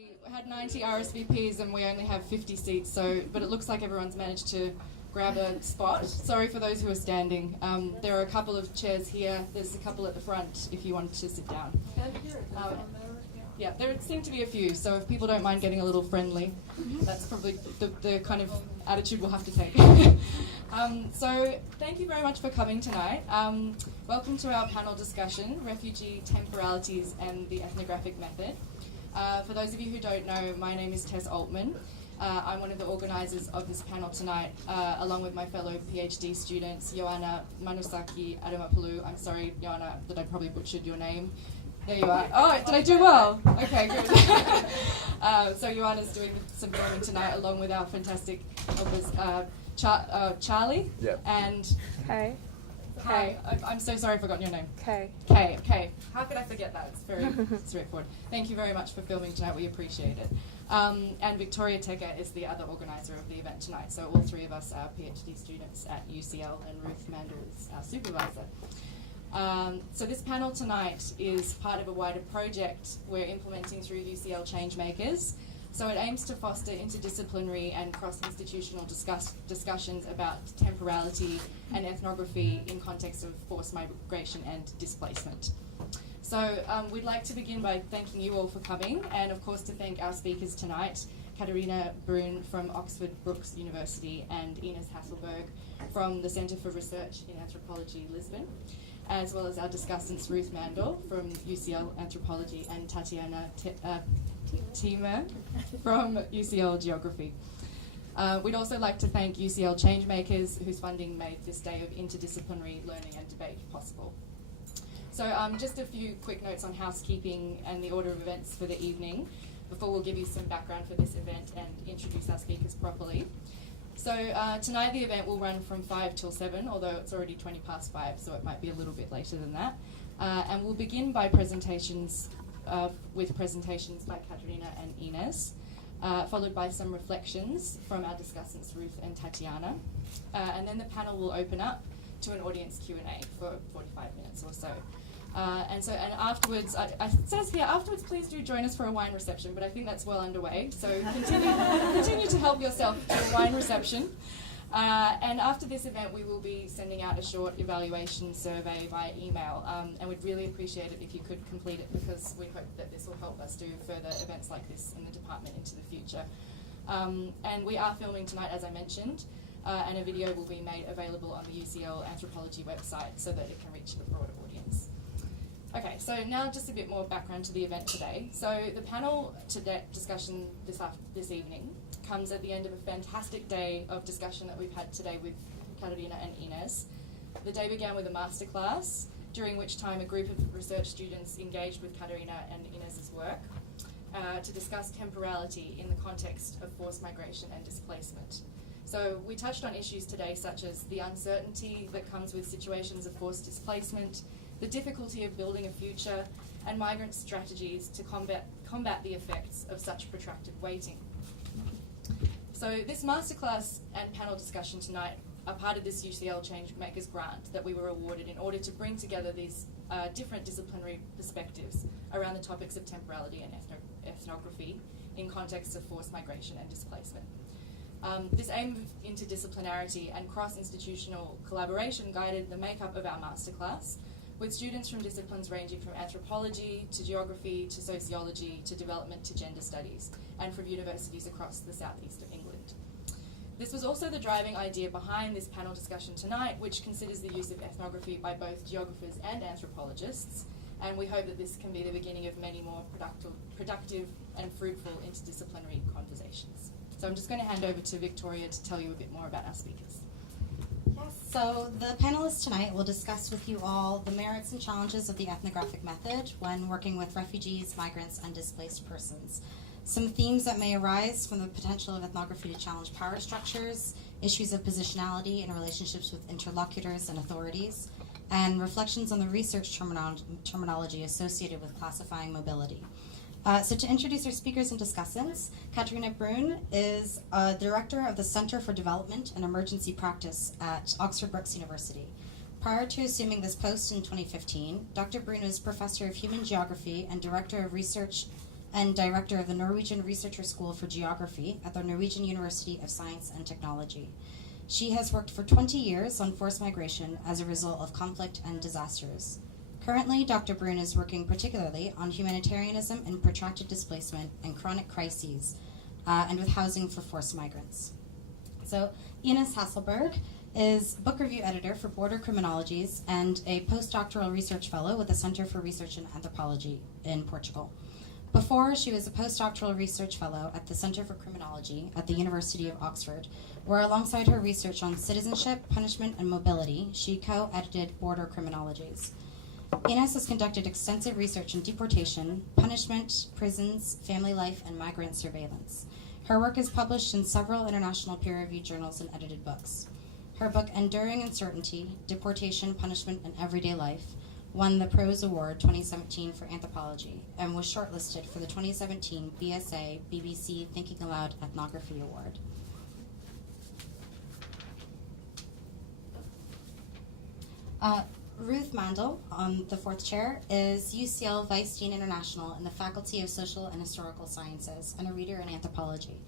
We had 90 RSVPs and we only have 50 seats, but it looks like everyone's managed to grab a spot. Sorry for those who are standing. There are a couple of chairs here. There's a couple at the front if you wanted to sit down. Yeah, there seem to be a few, so if people don't mind getting a little friendly, that's probably the kind of attitude we'll have to take. So thank you very much for coming tonight. Welcome to our panel discussion, Refugee, Temporalities and the Ethnographic Method. For those of you who don't know, my name is Tess Altman. I'm one of the organisers of this panel tonight, along with my fellow PhD students, Ioanna, Manoussaki-Adamopoloulou. I'm sorry, Ioanna, that I probably butchered your name. There you are. Oh, did I do well? Okay, good. So Ioanna's doing some filming tonight, along with our fantastic helpers, Charlie. Yep. And Kay. Kay. I'm so sorry I've forgotten your name. Kay. Kay. How could I forget that? It's very straightforward. Thank you very much for filming tonight. We appreciate it. And Victoria Tecca is the other organiser of the event tonight. So all three of us are PhD students at UCL, and Ruth Mandel is our supervisor. So this panel tonight is part of a wider project we're implementing through UCL Changemakers. So it aims to foster interdisciplinary and cross-institutional discussions about temporality and ethnography in context of forced migration and displacement. So we'd like to begin by thanking you all for coming, and of course to thank our speakers tonight, Cathrine Brun from Oxford Brookes University and Ines Hasselberg from the Centre for Research in Anthropology, Lisbon, as well as our discussants Ruth Mandel from UCL Anthropology and Tatiana Thieme from UCL Geography. We'd also like to thank UCL Changemakers, whose funding made this day of interdisciplinary learning and debate possible. So just a few quick notes on housekeeping and the order of events for the evening before we'll give you some background for this event and introduce our speakers properly. So tonight the event will run from 5 till 7, although it's already 20 past 5, so it might be a little bit later than that. And we'll begin by with presentations by Cathrine and Ines, followed by some reflections from our discussants Ruth and Tatiana. And then the panel will open up to an audience Q&A for 45 minutes or so. And afterwards, it says here, afterwards please do join us for a wine reception, but I think that's well underway, so continue to help yourself to a wine reception. And after this event, we will be sending out a short evaluation survey via email, and we'd really appreciate it if you could complete it, because we hope that this will help us do further events like this in the department into the future. And we are filming tonight, as I mentioned, and a video will be made available on the UCL Anthropology website so that it can reach a broader audience. Okay, so now just a bit more background to the event today. So the panel discussion this evening comes at the end of a fantastic day of discussion that we've had today with Cathrine and Ines. The day began with a masterclass, during which time a group of research students engaged with Cathrine and Ines's work to discuss temporality in the context of forced migration and displacement. So we touched on issues today such as the uncertainty that comes with situations of forced displacement, the difficulty of building a future, and migrant strategies to combat the effects of such protracted waiting. So this masterclass and panel discussion tonight are part of this UCL Changemakers grant that we were awarded in order to bring together these different disciplinary perspectives around the topics of temporality and ethnography in context of forced migration and displacement. This aim of interdisciplinarity and cross-institutional collaboration guided the makeup of our masterclass, with students from disciplines ranging from anthropology to geography to sociology to development to gender studies, and from universities across the southeast of England. This was also the driving idea behind this panel discussion tonight, which considers the use of ethnography by both geographers and anthropologists, and we hope that this can be the beginning of many more productive and fruitful interdisciplinary conversations. So I'm just going to hand over to Victoria to tell you a bit more about our speakers. So the panelists tonight will discuss with you all the merits and challenges of the ethnographic method when working with refugees, migrants, and displaced persons. Some themes that may arise from the potential of ethnography to challenge power structures, issues of positionality in relationships with interlocutors and authorities, and reflections on the research terminology associated with classifying mobility. So to introduce our speakers and discussants, Cathrine Brun is Director of the Center for Development and Emergency Practice at Oxford Brookes University. Prior to assuming this post in 2015, Dr. Brun is Professor of Human Geography and Director of Research and director of the Norwegian Researcher School for Geography at the Norwegian University of Science and Technology. She has worked for 20 years on forced migration as a result of conflict and disasters. Currently, Dr. Brun is working particularly on humanitarianism and protracted displacement and chronic crises, and with housing for forced migrants. So, Ines Hasselberg is book review editor for Border Criminologies and a postdoctoral research fellow with the Center for Research in Anthropology in Portugal. Before, she was a postdoctoral research fellow at the Center for Criminology at the University of Oxford, where alongside her research on citizenship, punishment, and mobility, she co-edited Border Criminologies. Ines has conducted extensive research in deportation, punishment, prisons, family life, and migrant surveillance. Her work is published in several international peer-reviewed journals and edited books. Her book, Enduring Uncertainty, Deportation, Punishment, and Everyday Life, won the Prose Award 2017 for Anthropology and was shortlisted for the 2017 BSA BBC Thinking Aloud Ethnography Award. Ruth Mandel, on the fourth chair, is UCL Vice Dean International in the Faculty of Social and Historical Sciences and a reader in anthropology.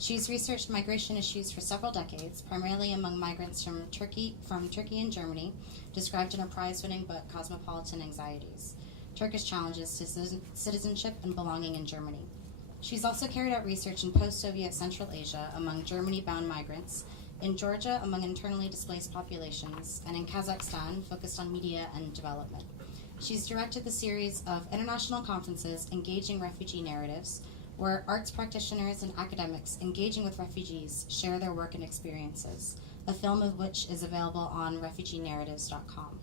She's researched migration issues for several decades, primarily among migrants from Turkey and Germany, described in her prize-winning book, Cosmopolitan Anxieties, Turkish Challenges to Citizenship and Belonging in Germany. She's also carried out research in post-Soviet Central Asia among Germany-bound migrants, in Georgia among internally displaced populations, and in Kazakhstan, focused on media and development. She's directed the series of international conferences, Engaging Refugee Narratives, where arts practitioners and academics engaging with refugees share their work and experiences, a film of which is available on refugenarratives.com.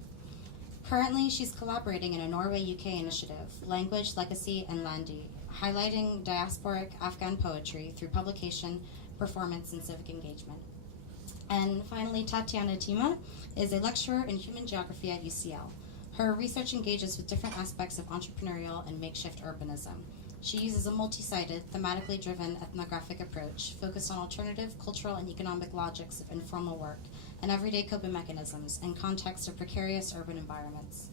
Currently, she's collaborating in a Norway-UK initiative, Language, Legacy, and Landi, highlighting diasporic Afghan poetry through publication, performance, and civic engagement. And finally, Tatiana Thieme is a lecturer in human geography at UCL. Her research engages with different aspects of entrepreneurial and makeshift urbanism. She uses a multi-sided, thematically driven ethnographic approach focused on alternative cultural and economic logics of informal work and everyday coping mechanisms in context of precarious urban environments.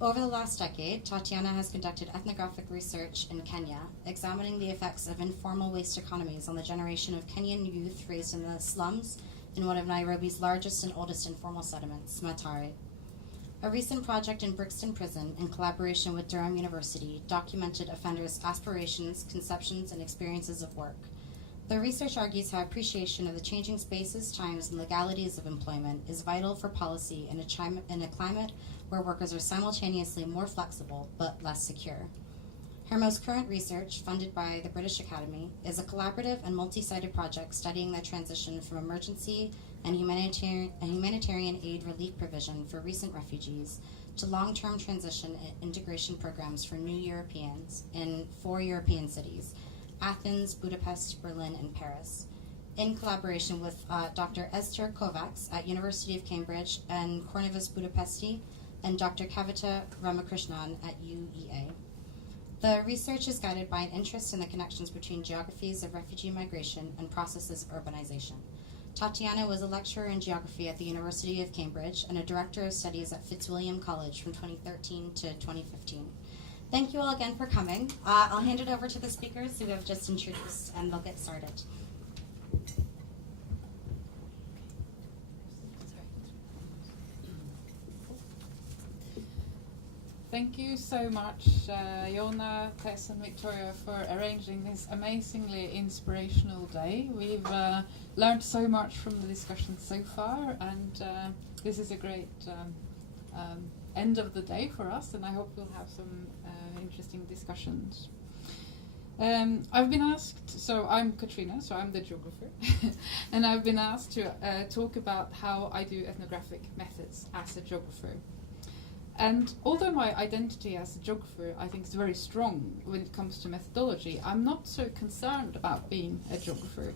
Over the last decade, Tatiana has conducted ethnographic research in Kenya, examining the effects of informal waste economies on the generation of Kenyan youth raised in the slums in one of Nairobi's largest and oldest informal settlements, Mathare. A recent project in Brixton Prison, in collaboration with Durham University, documented offenders' aspirations, conceptions, and experiences of work. The research argues how appreciation of the changing spaces, times, and legalities of employment is vital for policy in a climate where workers are simultaneously more flexible but less secure. Her most current research, funded by the British Academy, is a collaborative and multi-sided project studying the transition from emergency and humanitarian aid relief provision for recent refugees to long-term transition and integration programs for new Europeans in 4 European cities, Athens, Budapest, Berlin, and Paris, in collaboration with Dr. Esther Kovacs at University of Cambridge and Cornelis Budapesti and Dr. Kavita Ramakrishnan at UEA. The research is guided by an interest in the connections between geographies of refugee migration and processes of urbanization. Tatiana was a lecturer in geography at the University of Cambridge and a director of studies at Fitzwilliam College from 2013 to 2015. Thank you all again for coming. I'll hand it over to the speakers who have just introduced, and they'll get started. Thank you so much, Ioanna, Tess, and Victoria, for arranging this amazingly inspirational day. We've learned so much from the discussions so far, and this is a great end of the day for us, and I hope we'll have some interesting discussions. I've been asked, so I'm Cathrine, so I'm the geographer, and I've been asked to talk about how I do ethnographic methods as a geographer. And although my identity as a geographer, I think, is very strong when it comes to methodology, I'm not so concerned about being a geographer.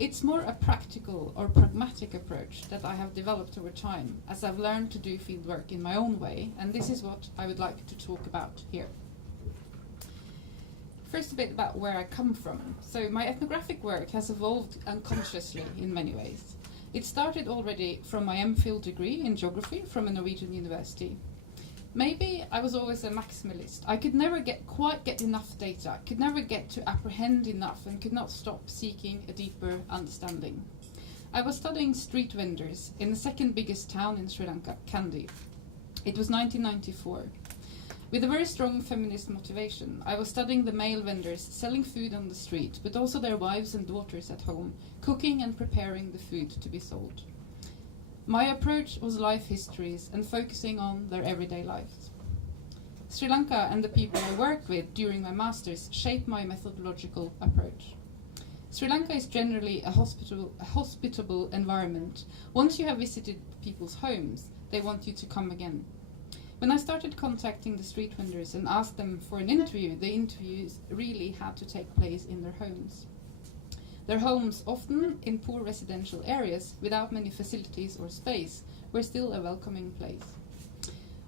It's more a practical or pragmatic approach that I have developed over time as I've learned to do fieldwork in my own way, and this is what I would like to talk about here. First, a bit about where I come from. So my ethnographic work has evolved unconsciously in many ways. It started already from my MPhil degree in geography from a Norwegian university. Maybe I was always a maximalist. I could never quite get enough data, could never get to apprehend enough, and could not stop seeking a deeper understanding. I was studying street vendors in the second biggest town in Sri Lanka, Kandy. It was 1994. With a very strong feminist motivation, I was studying the male vendors selling food on the street, but also their wives and daughters at home, cooking and preparing the food to be sold. My approach was life histories and focusing on their everyday lives. Sri Lanka and the people I worked with during my master's shaped my methodological approach. Sri Lanka is generally a hospitable environment. Once you have visited people's homes, they want you to come again. When I started contacting the street vendors and asked them for an interview, the interviews really had to take place in their homes. Their homes, often in poor residential areas without many facilities or space, were still a welcoming place.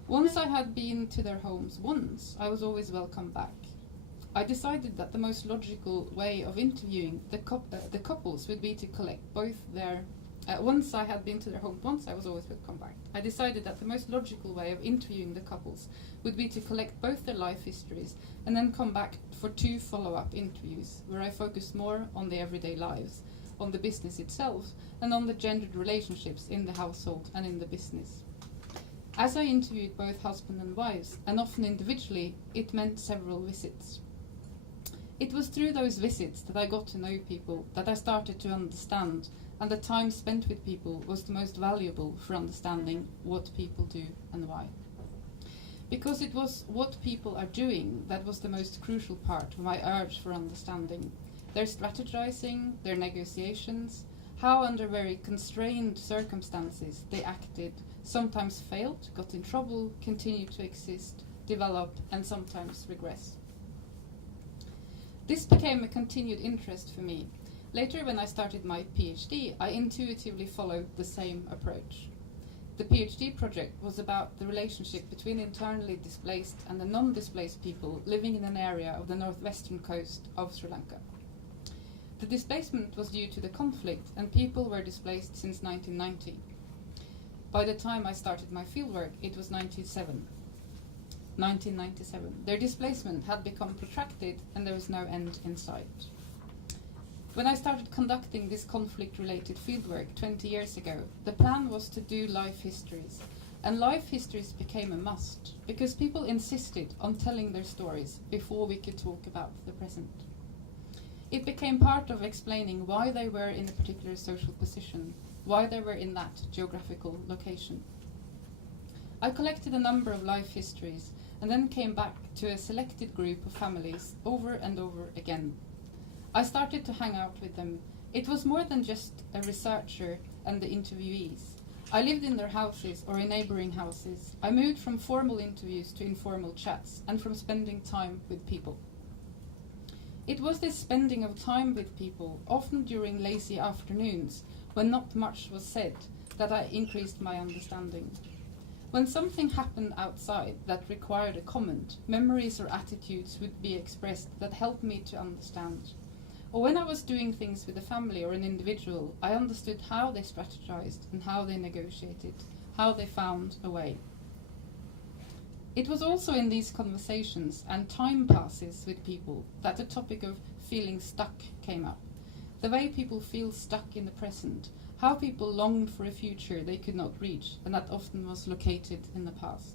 Once I had been to their homes once, I was always welcome back. I decided that the most logical way of interviewing the couples would be to collect both their... once I had been to their home once, I was always welcome back. I decided that the most logical way of interviewing the couples would be to collect both their life histories and then come back for 2 follow-up interviews where I focused more on their everyday lives, on the business itself, and on the gendered relationships in the household and in the business. As I interviewed both husband and wives, and often individually, it meant several visits. It was through those visits that I got to know people, that I started to understand, and the time spent with people was the most valuable for understanding what people do and why. Because it was what people are doing that was the most crucial part of my urge for understanding. Their strategizing, their negotiations, how under very constrained circumstances they acted, sometimes failed, got in trouble, continued to exist, develop, and sometimes regress. This became a continued interest for me. Later, when I started my PhD, I intuitively followed the same approach. The PhD project was about the relationship between internally displaced and the non-displaced people living in an area of the northwestern coast of Sri Lanka. The displacement was due to the conflict, and people were displaced since 1990. By the time I started my fieldwork, it was 1997. Their displacement had become protracted, and there was no end in sight. When I started conducting this conflict-related fieldwork 20 years ago, the plan was to do life histories, and life histories became a must, because people insisted on telling their stories before we could talk about the present. It became part of explaining why they were in a particular social position, why they were in that geographical location. I collected a number of life histories, and then came back to a selected group of families over and over again. I started to hang out with them. It was more than just a researcher and the interviewees. I lived in their houses or in neighboring houses. I moved from formal interviews to informal chats and from spending time with people. It was this spending of time with people, often during lazy afternoons, when not much was said, that I increased my understanding. When something happened outside that required a comment, memories or attitudes would be expressed that helped me to understand. Or when I was doing things with a family or an individual, I understood how they strategized and how they negotiated, how they found a way. It was also in these conversations and time passes with people that the topic of feeling stuck came up. The way people feel stuck in the present, how people longed for a future they could not reach, and that often was located in the past.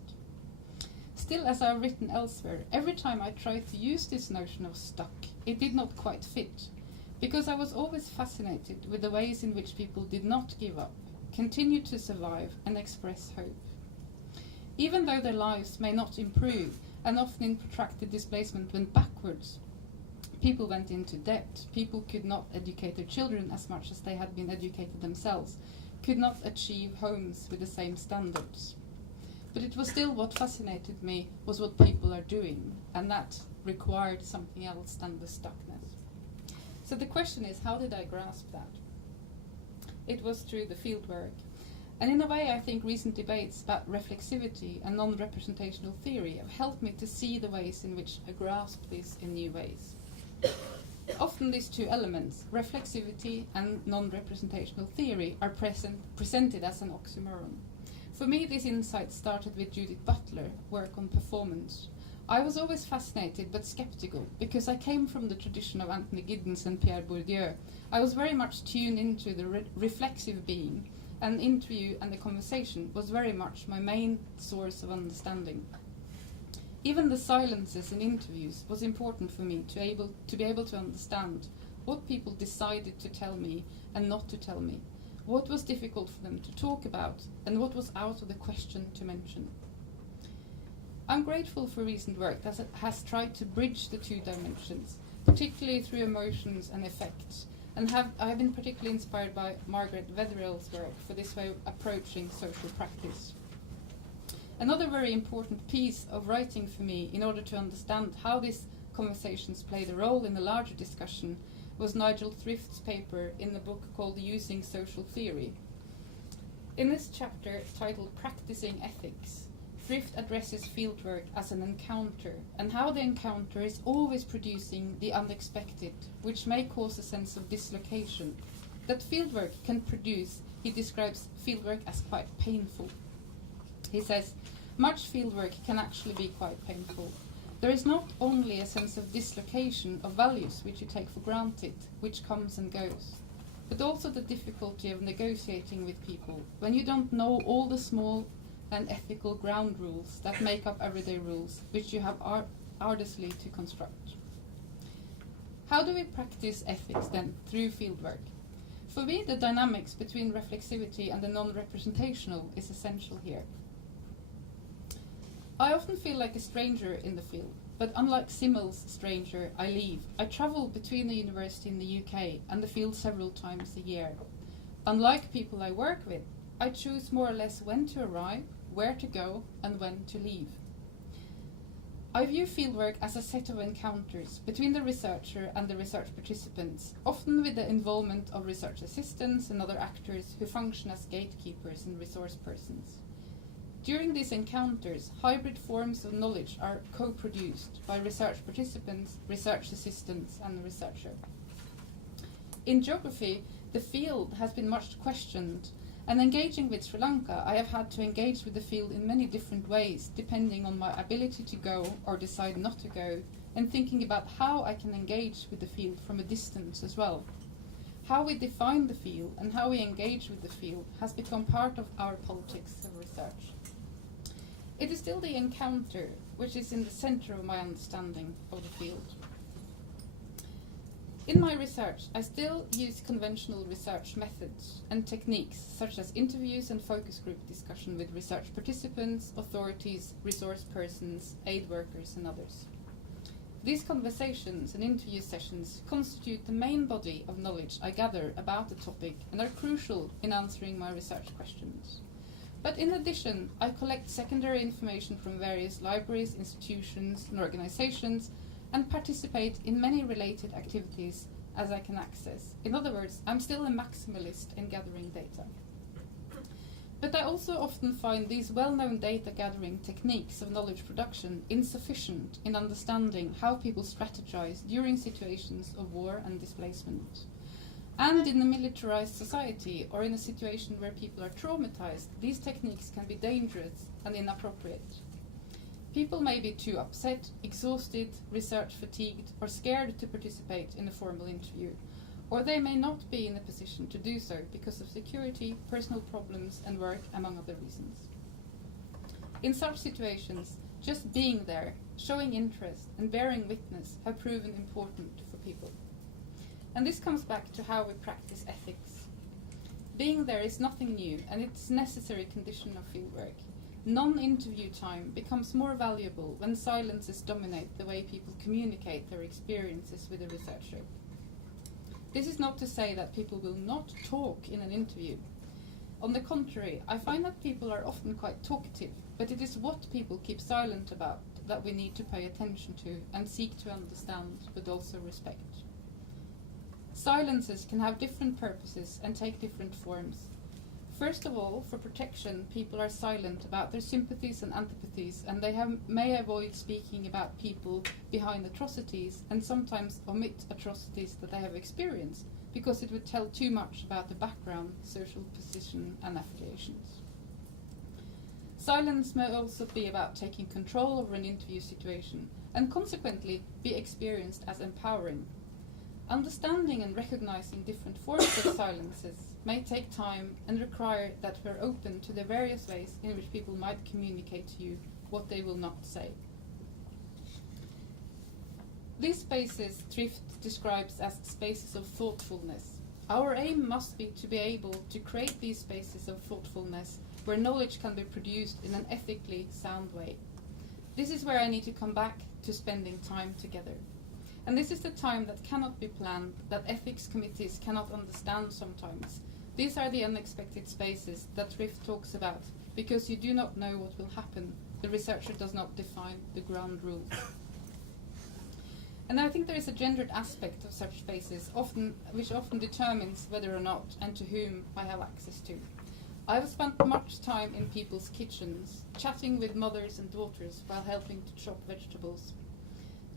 Still, as I've written elsewhere, every time I tried to use this notion of stuck, it did not quite fit, because I was always fascinated with the ways in which people did not give up, continued to survive, and express hope. Even though their lives may not improve, and often in protracted displacement went backwards, people went into debt, people could not educate their children as much as they had been educated themselves, could not achieve homes with the same standards. But it was still what fascinated me was what people are doing, and that required something else than the stuckness. So the question is, how did I grasp that? It was through the fieldwork. And in a way, I think recent debates about reflexivity and non-representational theory have helped me to see the ways in which I grasp this in new ways. Often these two elements, reflexivity and non-representational theory, are presented as an oxymoron. For me, this insight started with Judith Butler's work on performance. I was always fascinated but skeptical because I came from the tradition of Anthony Giddens and Pierre Bourdieu. I was very much tuned into the reflexive being, and the interview and the conversation was very much my main source of understanding. Even the silences in interviews was important for me to be able to understand what people decided to tell me and not to tell me, what was difficult for them to talk about, and what was out of the question to mention. I'm grateful for recent work that has tried to bridge the two dimensions, particularly through emotions and effects, and I've been particularly inspired by Margaret Wetherell's work for this way of approaching social practice. Another very important piece of writing for me in order to understand how these conversations played a role in the larger discussion was Nigel Thrift's paper in the book called Using Social Theory. In this chapter, titled Practicing Ethics, Thrift addresses fieldwork as an encounter, and how the encounter is always producing the unexpected, which may cause a sense of dislocation. That fieldwork can produce, he describes fieldwork as quite painful. He says, much fieldwork can actually be quite painful. There is not only a sense of dislocation of values which you take for granted, which comes and goes, but also the difficulty of negotiating with people when you don't know all the small and ethical ground rules that make up everyday rules, which you have arduously to construct. How do we practice ethics then through fieldwork? For me, the dynamics between reflexivity and the non-representational is essential here. I often feel like a stranger in the field, but unlike Simmel's stranger, I leave. I travel between the university in the UK and the field several times a year. Unlike people I work with, I choose more or less when to arrive, where to go, and when to leave. I view fieldwork as a set of encounters between the researcher and the research participants, often with the involvement of research assistants and other actors who function as gatekeepers and resource persons. During these encounters, hybrid forms of knowledge are co-produced by research participants, research assistants, and the researcher. In geography, the field has been much questioned, and engaging with Sri Lanka, I have had to engage with the field in many different ways, depending on my ability to go or decide not to go, and thinking about how I can engage with the field from a distance as well. How we define the field and how we engage with the field has become part of our politics of research. It is still the encounter which is in the center of my understanding of the field. In my research, I still use conventional research methods and techniques such as interviews and focus group discussion with research participants, authorities, resource persons, aid workers, and others. These conversations and interview sessions constitute the main body of knowledge I gather about the topic and are crucial in answering my research questions. But in addition, I collect secondary information from various libraries, institutions, and organizations, and participate in many related activities as I can access. In other words, I'm still a maximalist in gathering data. But I also often find these well-known data gathering techniques of knowledge production insufficient in understanding how people strategize during situations of war and displacement. And in a militarized society or in a situation where people are traumatized, these techniques can be dangerous and inappropriate. People may be too upset, exhausted, research fatigued, or scared to participate in a formal interview, or they may not be in a position to do so because of security, personal problems, and work, among other reasons. In such situations, just being there, showing interest, and bearing witness have proven important for people. And this comes back to how we practice ethics. Being there is nothing new, and it's a necessary condition of fieldwork. Non-interview time becomes more valuable when silences dominate the way people communicate their experiences with a researcher. This is not to say that people will not talk in an interview. On the contrary, I find that people are often quite talkative, but it is what people keep silent about that we need to pay attention to and seek to understand, but also respect. Silences can have different purposes and take different forms. First of all, for protection, people are silent about their sympathies and antipathies, and they may avoid speaking about people behind atrocities and sometimes omit atrocities that they have experienced because it would tell too much about the background, social position, and affiliations. Silence may also be about taking control over an interview situation, and consequently be experienced as empowering. Understanding and recognizing different forms of silences may take time and require that we're open to the various ways in which people might communicate to you what they will not say. These spaces Trift describes as spaces of thoughtfulness. Our aim must be to be able to create these spaces of thoughtfulness where knowledge can be produced in an ethically sound way. This is where I need to come back to spending time together. And this is the time that cannot be planned, that ethics committees cannot understand sometimes. These are the unexpected spaces that Rift talks about, because you do not know what will happen. The researcher does not define the ground rules. And I think there is a gendered aspect of such spaces, which often determines whether or not and to whom I have access to. I have spent much time in people's kitchens, chatting with mothers and daughters while helping to chop vegetables.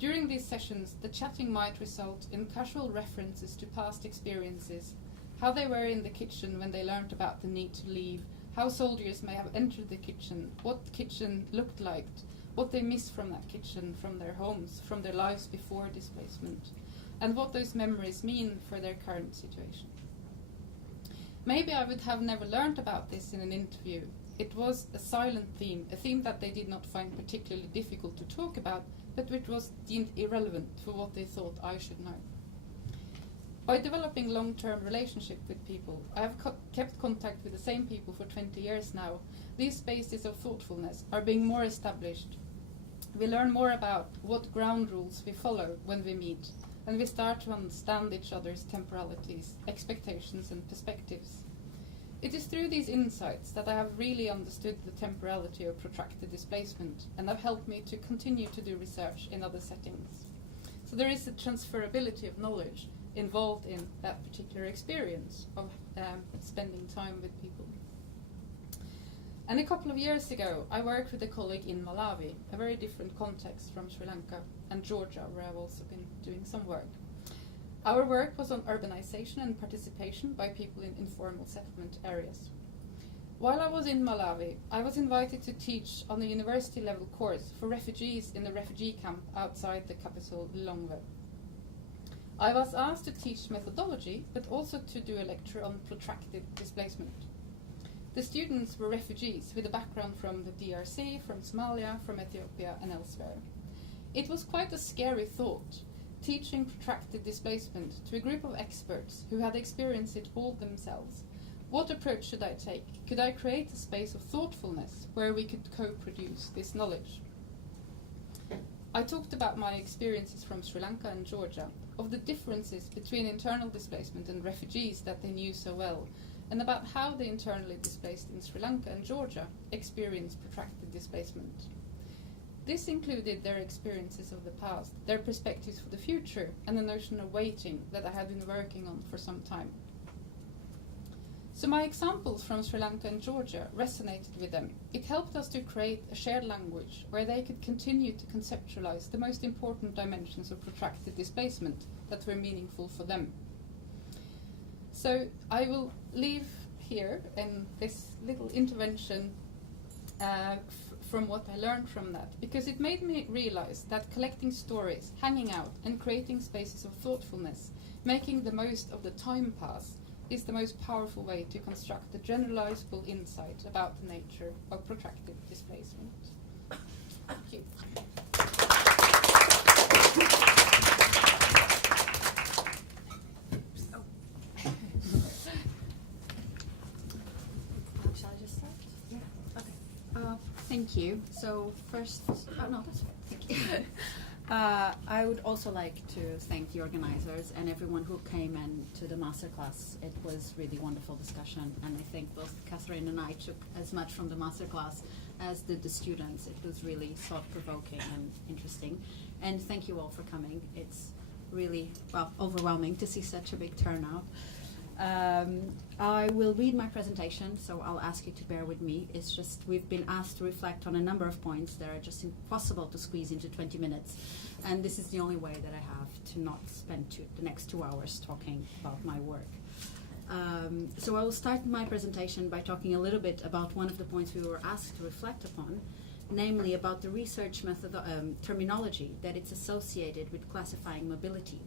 During these sessions, the chatting might result in casual references to past experiences, how they were in the kitchen when they learned about the need to leave, how soldiers may have entered the kitchen, what the kitchen looked like, what they miss from that kitchen, from their homes, from their lives before displacement, and what those memories mean for their current situation. Maybe I would have never learned about this in an interview. It was a silent theme, a theme that they did not find particularly difficult to talk about, but which was deemed irrelevant for what they thought I should know. By developing long-term relationship with people, I have kept contact with the same people for 20 years now. These spaces of thoughtfulness are being more established. We learn more about what ground rules we follow when we meet, and we start to understand each other's temporalities, expectations and perspectives. It is through these insights that I have really understood the temporality of protracted displacement, and have helped me to continue to do research in other settings. So there is a transferability of knowledge involved in that particular experience of spending time with people. And a couple of years ago, I worked with a colleague in Malawi, a very different context from Sri Lanka, and Georgia, where I've also been doing some work. Our work was on urbanization and participation by people in informal settlement areas. While I was in Malawi, I was invited to teach on a university-level course for refugees in a refugee camp outside the capital, Lilongwe. I was asked to teach methodology, but also to do a lecture on protracted displacement. The students were refugees with a background from the DRC, from Somalia, from Ethiopia and elsewhere. It was quite a scary thought, teaching protracted displacement to a group of experts who had experienced it all themselves. What approach should I take? Could I create a space of thoughtfulness where we could co-produce this knowledge? I talked about my experiences from Sri Lanka and Georgia, of the differences between internal displacement and refugees that they knew so well, and about how the internally displaced in Sri Lanka and Georgia experienced protracted displacement. This included their experiences of the past, their perspectives for the future, and the notion of waiting that I had been working on for some time. So my examples from Sri Lanka and Georgia resonated with them. It helped us to create a shared language where they could continue to conceptualize the most important dimensions of protracted displacement that were meaningful for them. So I will leave here in this little intervention from what I learned from that, because it made me realize that collecting stories, hanging out, and creating spaces of thoughtfulness, making the most of the time pass, is the most powerful way to construct a generalizable insight about the nature of protracted displacement. Thank you. Shall I just start? Yeah. Okay. Thank you. So first, no, that's fine. Thank you. I would also like to thank the organizers and everyone who came in to the masterclass. It was really wonderful discussion, and I think both Cathrine and I took as much from the masterclass as did the students. It was really thought-provoking and interesting. And thank you all for coming. It's really, well, overwhelming to see such a big turnout. I will read my presentation, so I'll ask you to bear with me. It's just we've been asked to reflect on a number of points that are just impossible to squeeze into 20 minutes. And this is the only way that I have to not spend the next 2 hours talking about my work. So I will start my presentation by talking a little bit about one of the points we were asked to reflect upon, namely about the research terminology that it's associated with classifying mobility.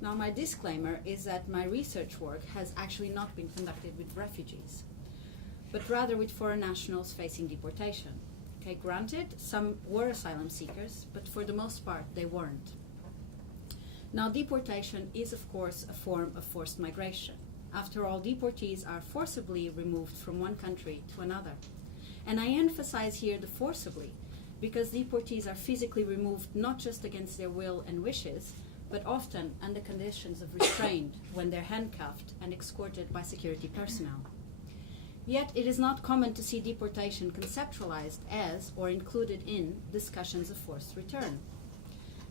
Now, my disclaimer is that my research work has actually not been conducted with refugees, but rather with foreign nationals facing deportation. Okay, granted, some were asylum seekers, but for the most part, they weren't. Now, deportation is, of course, a form of forced migration. After all, deportees are forcibly removed from one country to another. And I emphasize here the forcibly, because deportees are physically removed not just against their will and wishes, but often under conditions of restraint when they're handcuffed and escorted by security personnel. Yet it is not common to see deportation conceptualized as or included in discussions of forced return.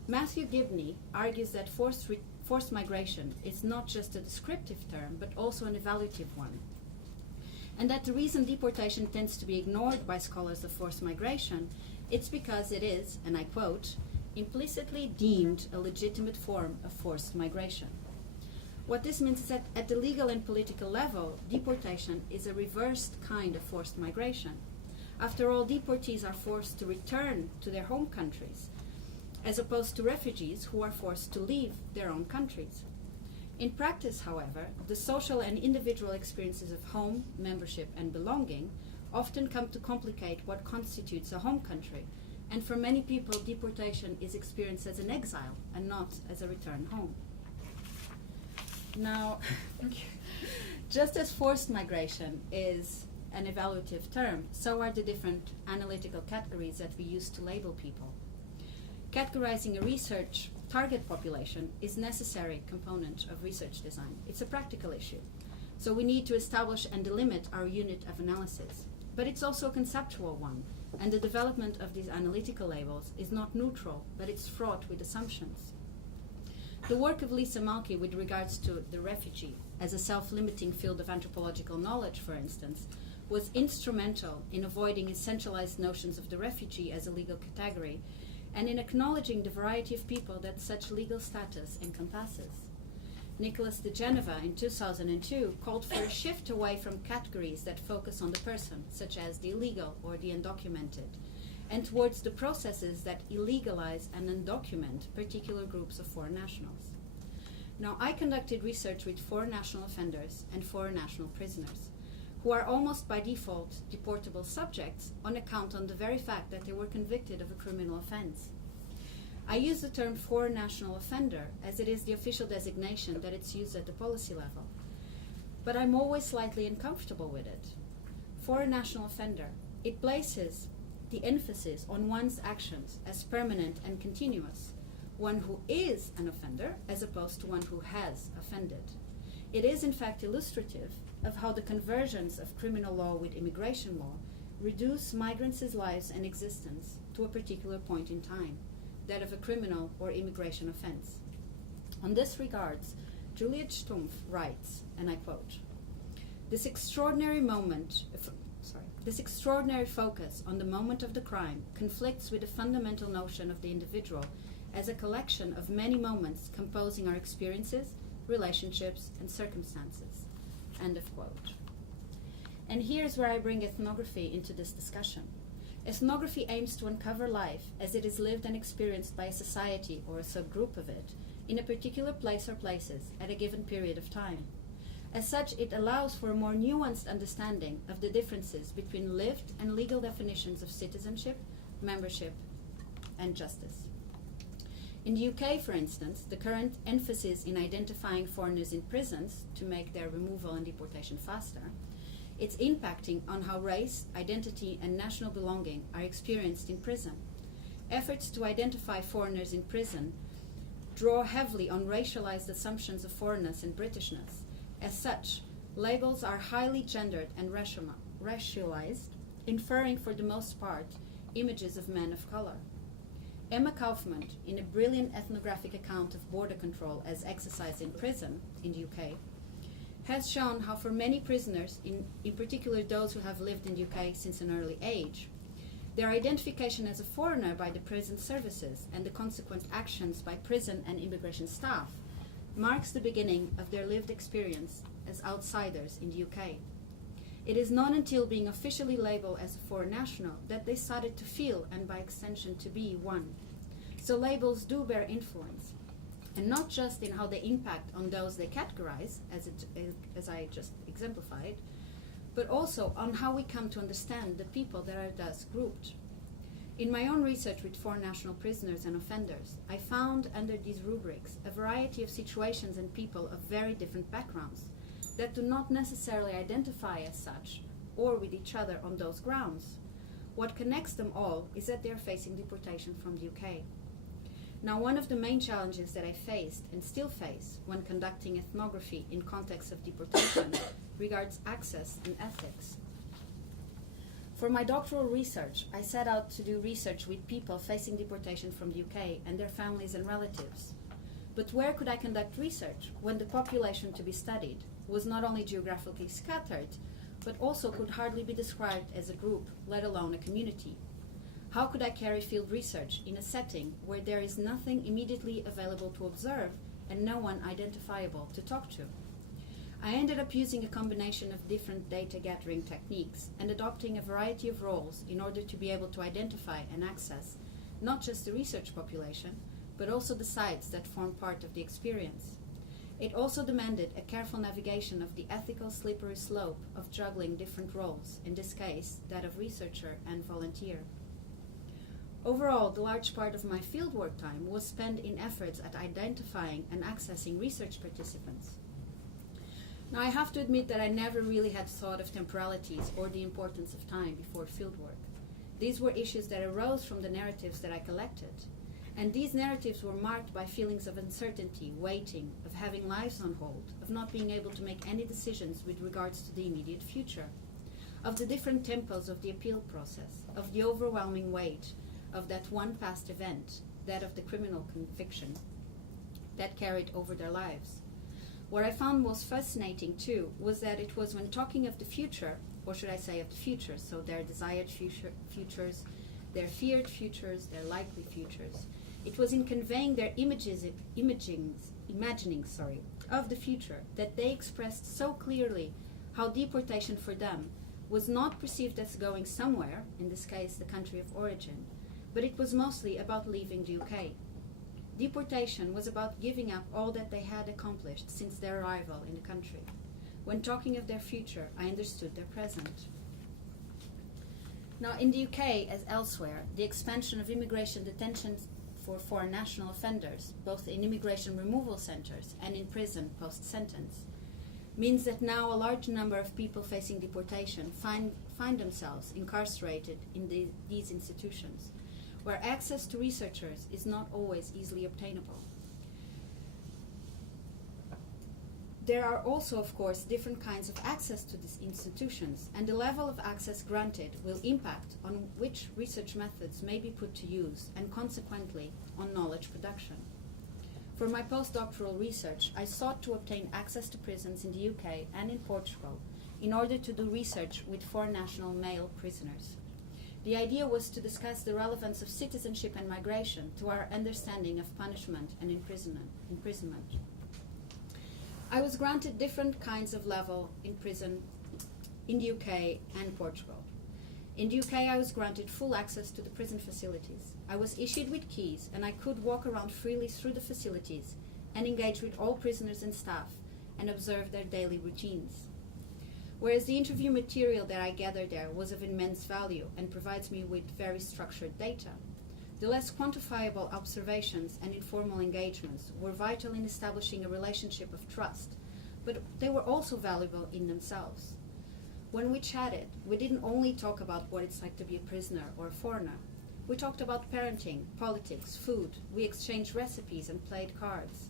Matthew Gibney argues that forced migration is not just a descriptive term, but also an evaluative one. And that the reason deportation tends to be ignored by scholars of forced migration, it's because it is, and I quote, implicitly deemed a legitimate form of forced migration. What this means is that at the legal and political level, deportation is a reversed kind of forced migration. After all, deportees are forced to return to their home countries, as opposed to refugees who are forced to leave their own countries. In practice, however, the social and individual experiences of home, membership, and belonging often come to complicate what constitutes a home country, and for many people, deportation is experienced as an exile and not as a return home. Now, just as forced migration is an evaluative term, so are the different analytical categories that we use to label people. Categorizing a research target population is a necessary component of research design. It's a practical issue. So we need to establish and delimit our unit of analysis. But it's also a conceptual one, and the development of these analytical labels is not neutral, but it's fraught with assumptions. The work of Lisa Malky with regards to the refugee as a self-limiting field of anthropological knowledge, for instance, was instrumental in avoiding essentialized notions of the refugee as a legal category and in acknowledging the variety of people that such legal status encompasses. Nicholas de Geneva in 2002 called for a shift away from categories that focus on the person, such as the illegal or the undocumented, and towards the processes that illegalize and undocument particular groups of foreign nationals. Now, I conducted research with foreign national offenders and foreign national prisoners, who are almost by default deportable subjects on account of the very fact that they were convicted of a criminal offense. I use the term foreign national offender as it is the official designation that it's used at the policy level, but I'm always slightly uncomfortable with it. Foreign national offender, it places the emphasis on one's actions as permanent and continuous, one who is an offender as opposed to one who has offended. It is in fact illustrative of how the conversions of criminal law with immigration law reduce migrants' lives and existence to a particular point in time, that of a criminal or immigration offense. On this regards, Juliet Stumpf writes, and I quote, this extraordinary focus on the moment of the crime conflicts with the fundamental notion of the individual as a collection of many moments composing our experiences, relationships, and circumstances. End of quote. And here's where I bring ethnography into this discussion. Ethnography aims to uncover life as it is lived and experienced by a society or a subgroup of it in a particular place or places at a given period of time. As such, it allows for a more nuanced understanding of the differences between lived and legal definitions of citizenship, membership, and justice. In the UK, for instance, the current emphasis in identifying foreigners in prisons to make their removal and deportation faster, it's impacting on how race, identity, and national belonging are experienced in prison. Efforts to identify foreigners in prison draw heavily on racialized assumptions of foreignness and Britishness. As such, labels are highly gendered and racialized, inferring for the most part images of men of color. Emma Kaufman, in a brilliant ethnographic account of border control as exercised in prison in the UK, has shown how for many prisoners, in particular those who have lived in the UK since an early age, their identification as a foreigner by the prison services and the consequent actions by prison and immigration staff marks the beginning of their lived experience as outsiders in the UK. It is not until being officially labeled as a foreign national that they started to feel, and by extension to be, one. So labels do bear influence, and not just in how they impact on those they categorize, as I just exemplified, but also on how we come to understand the people that are thus grouped. In my own research with foreign national prisoners and offenders, I found under these rubrics a variety of situations and people of very different backgrounds that do not necessarily identify as such or with each other on those grounds. What connects them all is that they are facing deportation from the UK. Now, one of the main challenges that I faced and still face when conducting ethnography in context of deportation regards access and ethics. For my doctoral research, I set out to do research with people facing deportation from the UK and their families and relatives. But where could I conduct research when the population to be studied was not only geographically scattered, but also could hardly be described as a group, let alone a community? How could I carry field research in a setting where there is nothing immediately available to observe and no one identifiable to talk to? I ended up using a combination of different data gathering techniques and adopting a variety of roles in order to be able to identify and access not just the research population, but also the sites that form part of the experience. It also demanded a careful navigation of the ethical slippery slope of juggling different roles, in this case, that of researcher and volunteer. Overall, the large part of my fieldwork time was spent in efforts at identifying and accessing research participants. Now, I have to admit that I never really had thought of temporalities or the importance of time before fieldwork. These were issues that arose from the narratives that I collected. And these narratives were marked by feelings of uncertainty, waiting, of having lives on hold, of not being able to make any decisions with regards to the immediate future, of the different tempos of the appeal process, of the overwhelming weight of that one past event, that of the criminal conviction, that carried over their lives. What I found most fascinating, too, was that it was when talking of the future, or should I say of the futures, so their desired futures, their feared futures, their likely futures, it was in conveying their imaginings of the future that they expressed so clearly how deportation for them was not perceived as going somewhere, in this case the country of origin, but it was mostly about leaving the UK. Deportation was about giving up all that they had accomplished since their arrival in the country. When talking of their future, I understood their present. Now, in the UK, as elsewhere, the expansion of immigration detention for foreign national offenders, both in immigration removal centers and in prison post-sentence, means that now a large number of people facing deportation find themselves incarcerated in these institutions, where access to researchers is not always easily obtainable. There are also, of course, different kinds of access to these institutions, and the level of access granted will impact on which research methods may be put to use, and consequently, on knowledge production. For my postdoctoral research, I sought to obtain access to prisons in the UK and in Portugal in order to do research with foreign national male prisoners. The idea was to discuss the relevance of citizenship and migration to our understanding of punishment and imprisonment. I was granted different kinds of level in prison in the UK and Portugal. In the UK, I was granted full access to the prison facilities. I was issued with keys, and I could walk around freely through the facilities and engage with all prisoners and staff and observe their daily routines. Whereas the interview material that I gathered there was of immense value and provides me with very structured data, the less quantifiable observations and informal engagements were vital in establishing a relationship of trust, but they were also valuable in themselves. When we chatted, we didn't only talk about what it's like to be a prisoner or a foreigner. We talked about parenting, politics, food. We exchanged recipes and played cards.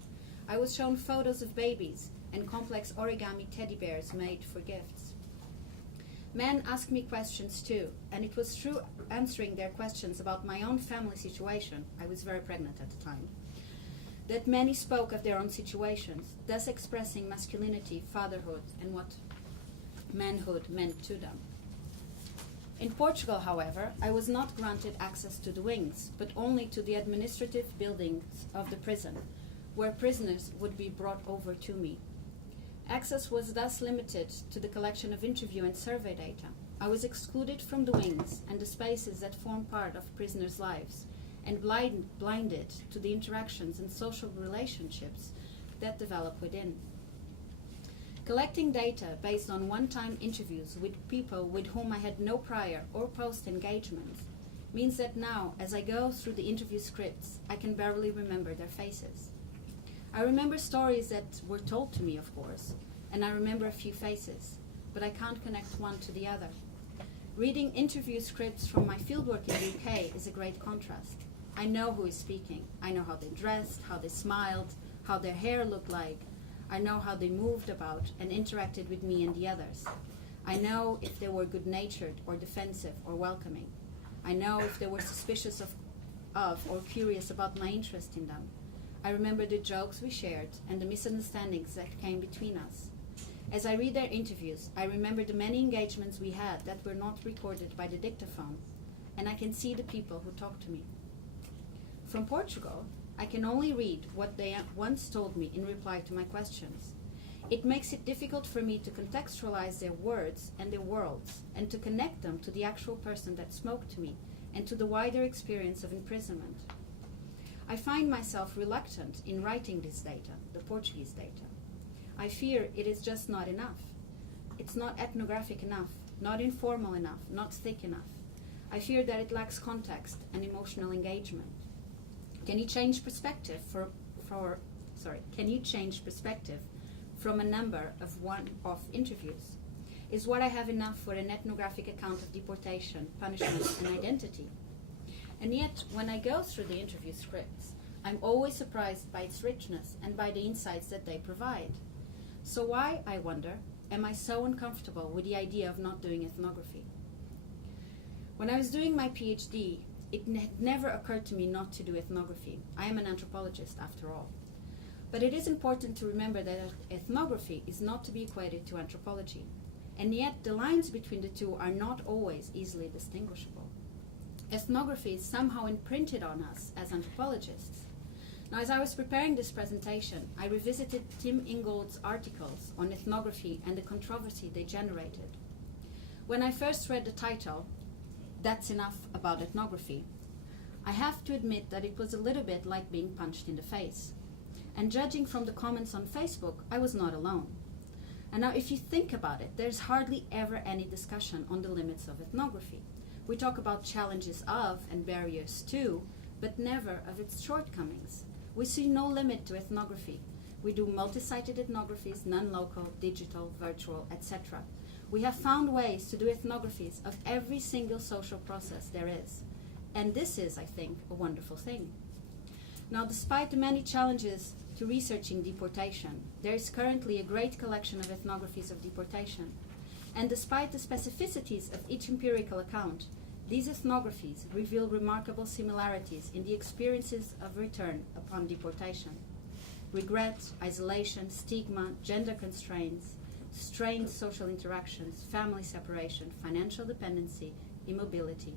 I was shown photos of babies and complex origami teddy bears made for gifts. Men asked me questions too, and it was through answering their questions about my own family situation, I was very pregnant at the time, that many spoke of their own situations, thus expressing masculinity, fatherhood, and what manhood meant to them. In Portugal, however, I was not granted access to the wings, but only to the administrative buildings of the prison, where prisoners would be brought over to me. Access was thus limited to the collection of interview and survey data. I was excluded from the wings and the spaces that form part of prisoners' lives, and blinded to the interactions and social relationships that develop within. Collecting data based on one-time interviews with people with whom I had no prior or post-engagement means that now, as I go through the interview scripts, I can barely remember their faces. I remember stories that were told to me, of course, and I remember a few faces, but I can't connect one to the other. Reading interview scripts from my fieldwork in the UK is a great contrast. I know who is speaking. I know how they dressed, how they smiled, how their hair looked like. I know how they moved about and interacted with me and the others. I know if they were good-natured or defensive or welcoming. I know if they were suspicious of or curious about my interest in them. I remember the jokes we shared and the misunderstandings that came between us. As I read their interviews, I remember the many engagements we had that were not recorded by the dictaphone, and I can see the people who talked to me. From Portugal, I can only read what they once told me in reply to my questions. It makes it difficult for me to contextualize their words and their worlds, and to connect them to the actual person that spoke to me and to the wider experience of imprisonment. I find myself reluctant in writing this data, the Portuguese data. I fear it is just not enough. It's not ethnographic enough, not informal enough, not thick enough. I fear that it lacks context and emotional engagement. Can you change perspective Can you change perspective from a number of one-off interviews? Is what I have enough for an ethnographic account of deportation, punishment, and identity? And yet, when I go through the interview scripts, I'm always surprised by its richness and by the insights that they provide. So why, I wonder, am I so uncomfortable with the idea of not doing ethnography? When I was doing my PhD, it had never occurred to me not to do ethnography. I am an anthropologist, after all. But it is important to remember that ethnography is not to be equated to anthropology, and yet the lines between the two are not always easily distinguishable. Ethnography is somehow imprinted on us as anthropologists. Now, as I was preparing this presentation, I revisited Tim Ingold's articles on ethnography and the controversy they generated. When I first read the title, "That's Enough About Ethnography," I have to admit that it was a little bit like being punched in the face. And judging from the comments on Facebook, I was not alone. And now, if you think about it, there's hardly ever any discussion on the limits of ethnography. We talk about challenges of and barriers to, but never of its shortcomings. We see no limit to ethnography. We do multi-sited ethnographies, non-local, digital, virtual, etc. We have found ways to do ethnographies of every single social process there is. And this is, I think, a wonderful thing. Now, despite the many challenges to researching deportation, there is currently a great collection of ethnographies of deportation. And despite the specificities of each empirical account, these ethnographies reveal remarkable similarities in the experiences of return upon deportation. Regret, isolation, stigma, gender constraints, strained social interactions, family separation, financial dependency, immobility.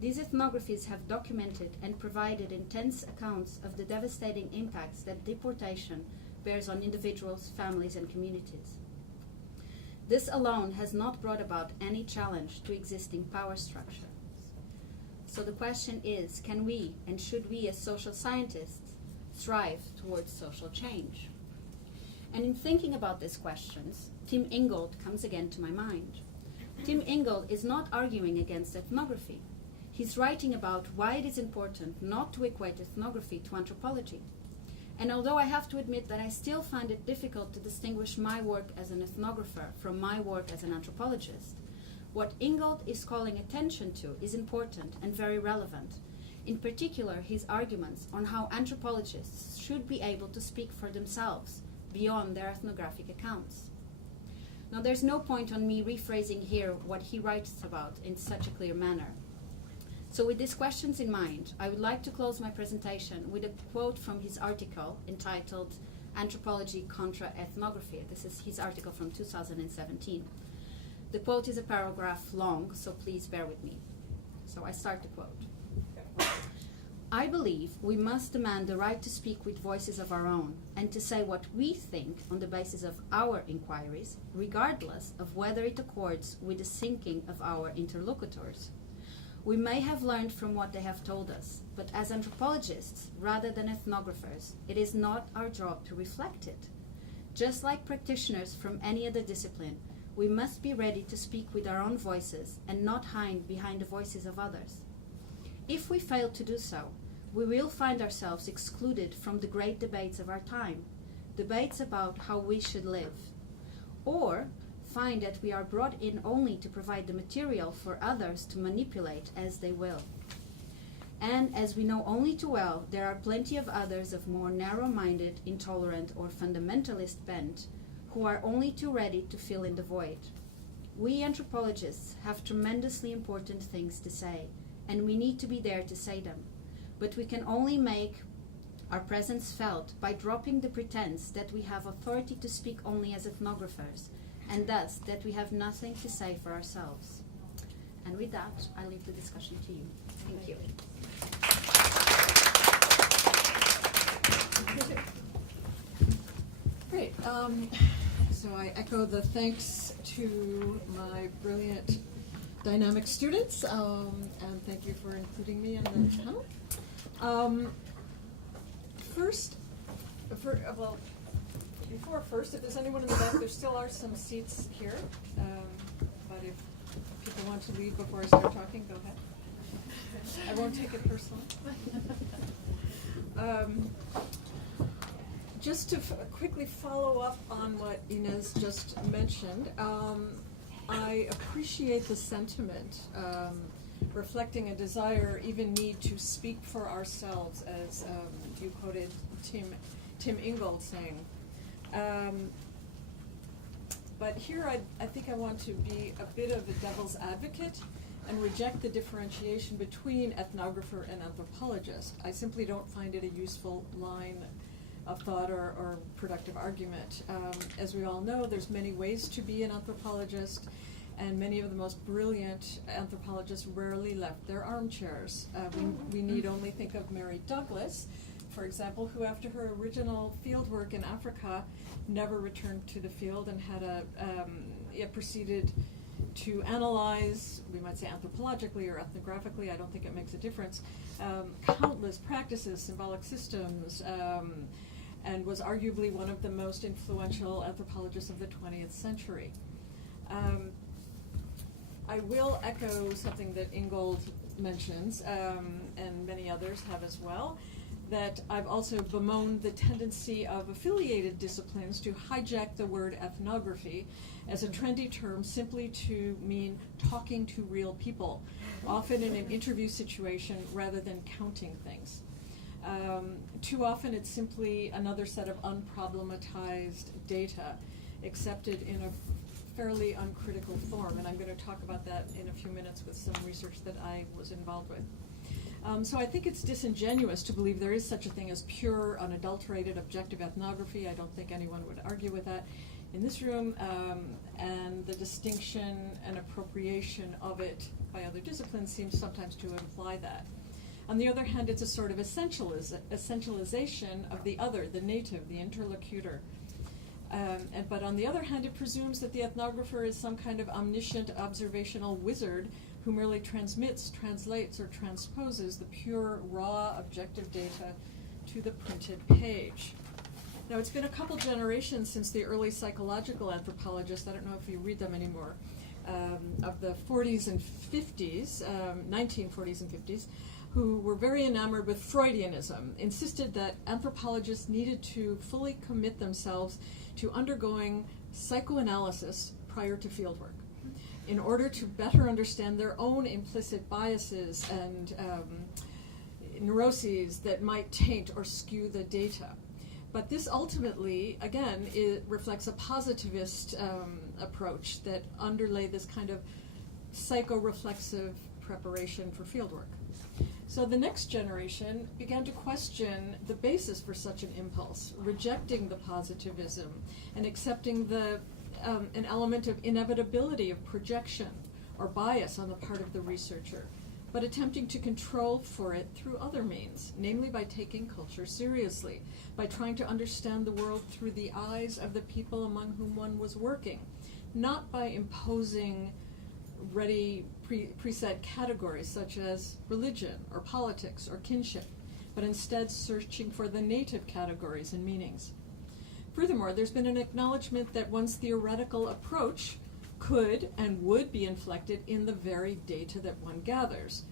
These ethnographies have documented and provided intense accounts of the devastating impacts that deportation bears on individuals, families, and communities. This alone has not brought about any challenge to existing power structures. So the question is, can we and should we as social scientists strive towards social change? And in thinking about these questions, Tim Ingold comes again to my mind. Tim Ingold is not arguing against ethnography. He's writing about why it is important not to equate ethnography to anthropology. And although I have to admit that I still find it difficult to distinguish my work as an ethnographer from my work as an anthropologist, what Ingold is calling attention to is important and very relevant. In particular, his arguments on how anthropologists should be able to speak for themselves beyond their ethnographic accounts. Now, there's no point on me rephrasing here what he writes about in such a clear manner. So with these questions in mind, I would like to close my presentation with a quote from his article entitled Anthropology contra Ethnography. This is his article from 2017. The quote is a paragraph long, so please bear with me. So I start the quote. I believe we must demand the right to speak with voices of our own and to say what we think on the basis of our inquiries, regardless of whether it accords with the thinking of our interlocutors. We may have learned from what they have told us, but as anthropologists, rather than ethnographers, it is not our job to reflect it. Just like practitioners from any other discipline, we must be ready to speak with our own voices and not hide behind the voices of others. If we fail to do so, we will find ourselves excluded from the great debates of our time, debates about how we should live, or find that we are brought in only to provide the material for others to manipulate as they will. And as we know only too well, there are plenty of others of more narrow-minded, intolerant, or fundamentalist bent who are only too ready to fill in the void. We anthropologists have tremendously important things to say, and we need to be there to say them. But we can only make our presence felt by dropping the pretense that we have authority to speak only as ethnographers, and thus that we have nothing to say for ourselves. And with that, I leave the discussion to you. Thank you. Great. So I echo the thanks to my brilliant dynamic students, and thank you for including me in the panel. If there's anyone in the back, there still are some seats here, but if people want to leave before I start talking, go ahead. I won't take it personally. Just to quickly follow up on what Ines just mentioned, I appreciate the sentiment reflecting a desire, even need to speak for ourselves, as you quoted Tim Ingold saying. But here I think I want to be a bit of a devil's advocate and reject the differentiation between ethnographer and anthropologist. I simply don't find it a useful line of thought or productive argument. As we all know, there's many ways to be an anthropologist, and many of the most brilliant anthropologists rarely left their armchairs. We need only think of Mary Douglas, for example, who after her original fieldwork in Africa never returned to the field and had proceeded to analyze, we might say anthropologically or ethnographically, I don't think it makes a difference, countless practices, symbolic systems, and was arguably one of the most influential anthropologists of the 20th century. I will echo something that Ingold mentions, and many others have as well, that I've also bemoaned the tendency of affiliated disciplines to hijack the word ethnography as a trendy term simply to mean talking to real people, often in an interview situation rather than counting things. Too often it's simply another set of unproblematized data accepted in a fairly uncritical form, and I'm going to talk about that in a few minutes with some research that I was involved with. So I think it's disingenuous to believe there is such a thing as pure, unadulterated, objective ethnography. I don't think anyone would argue with that in this room, and the distinction and appropriation of it by other disciplines seems sometimes to imply that. On the other hand, it's a sort of essentialization of the other, the native, the interlocutor. But on the other hand, it presumes that the ethnographer is some kind of omniscient observational wizard who merely transmits, translates, or transposes the pure, raw, objective data to the printed page. Now, it's been a couple generations since the early psychological anthropologists, I don't know if you read them anymore, of the 40s and 50s, 1940s and 50s, who were very enamored with Freudianism, insisted that anthropologists needed to fully commit themselves to undergoing psychoanalysis prior to fieldwork in order to better understand their own implicit biases and neuroses that might taint or skew the data. But this ultimately, again, it reflects a positivist approach that underlay this kind of psycho-reflexive preparation for fieldwork. So the next generation began to question the basis for such an impulse, rejecting the positivism and accepting an element of inevitability of projection or bias on the part of the researcher, but attempting to control for it through other means, namely by taking culture seriously, by trying to understand the world through the eyes of the people among whom one was working, not by imposing ready preset categories such as religion or politics or kinship, but instead searching for the native categories and meanings. Furthermore, there's been an acknowledgement that one's theoretical approach could and would be inflected in the very data that one gathers,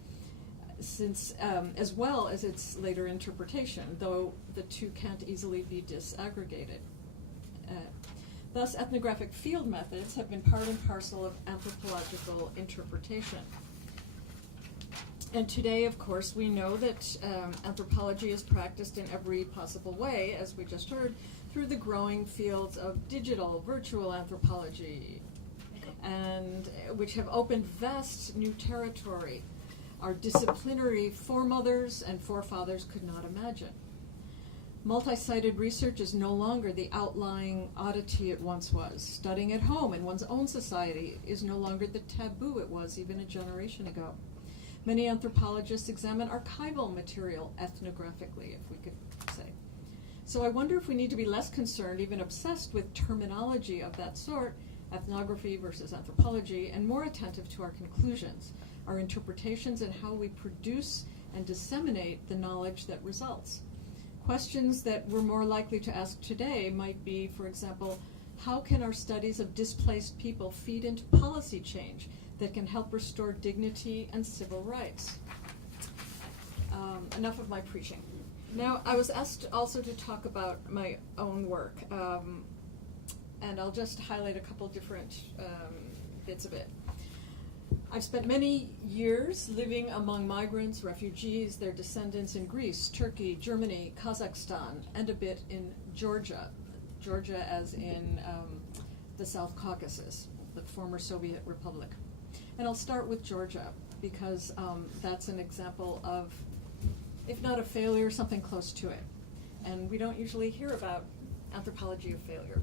since as well as its later interpretation, though the two can't easily be disaggregated. Thus, ethnographic field methods have been part and parcel of anthropological interpretation. And today, of course, we know that anthropology is practiced in every possible way, as we just heard, through the growing fields of digital, virtual anthropology, and which have opened vast new territory our disciplinary foremothers and forefathers could not imagine. Multi-sited research is no longer the outlying oddity it once was. Studying at home in one's own society is no longer the taboo it was even a generation ago. Many anthropologists examine archival material ethnographically, if we could say. So I wonder if we need to be less concerned, even obsessed with terminology of that sort, ethnography versus anthropology, and more attentive to our conclusions, our interpretations, and how we produce and disseminate the knowledge that results. Questions that we're more likely to ask today might be, for example, how can our studies of displaced people feed into policy change that can help restore dignity and civil rights? Enough of my preaching. Now, I was asked also to talk about my own work, and I'll just highlight a couple different bits of it. I've spent many years living among migrants, refugees, their descendants in Greece, Turkey, Germany, Kazakhstan, and a bit in Georgia. Georgia as in the South Caucasus, the former Soviet Republic. And I'll start with Georgia because that's an example of, if not a failure, something close to it. And we don't usually hear about anthropology of failure.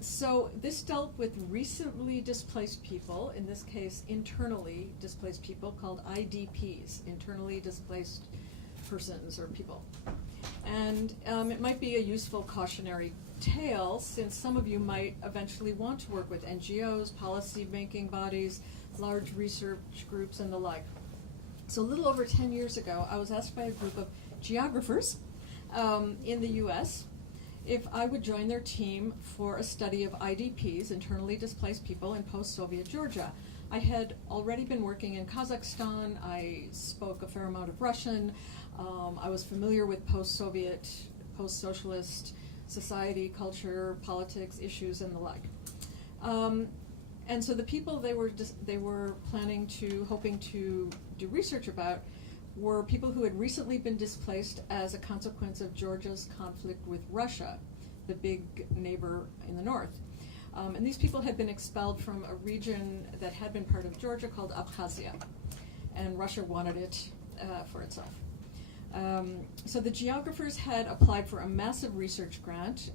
So this dealt with recently displaced people, in this case internally displaced people, called IDPs, internally displaced persons or people. And it might be a useful cautionary tale, since some of you might eventually want to work with NGOs, policy-making bodies, large research groups, and the like. So a little over 10 years ago, I was asked by a group of geographers in the US if I would join their team for a study of IDPs, internally displaced people, in post-Soviet Georgia. I had already been working in Kazakhstan. I spoke a fair amount of Russian. I was familiar with post-Soviet, post-socialist society, culture, politics, issues, and the like. And so the people they were hoping to do research about were people who had recently been displaced as a consequence of Georgia's conflict with Russia, the big neighbor in the north. And these people had been expelled from a region that had been part of Georgia called Abkhazia, and Russia wanted it for itself. So the geographers had applied for a massive research grant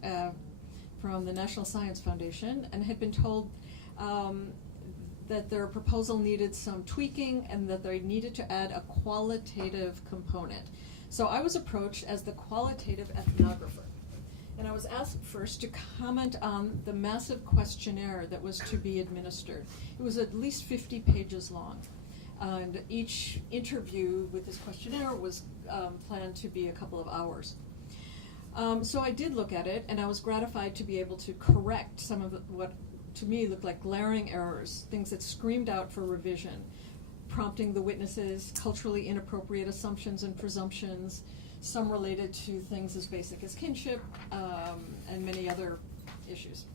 from the National Science Foundation and had been told that their proposal needed some tweaking and that they needed to add a qualitative component. So I was approached as the qualitative ethnographer. And I was asked first to comment on the massive questionnaire that was to be administered. It was at least 50 pages long. And each interview with this questionnaire was planned to be a couple of hours. So I did look at it, and I was gratified to be able to correct some of what to me looked like glaring errors, things that screamed out for revision, prompting the witnesses culturally inappropriate assumptions and presumptions, some related to things as basic as kinship, and many other issues.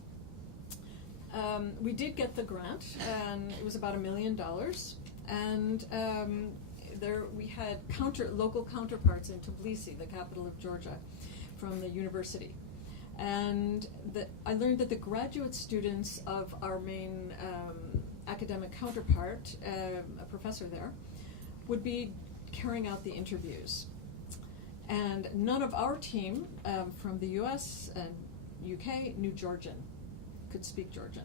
We did get the grant, and it was about $1 million, and there we had local counterparts in Tbilisi, the capital of Georgia, from the university. And I learned that the graduate students of our main academic counterpart, a professor there, would be carrying out the interviews. And none of our team from the US and UK knew Georgian, could speak Georgian.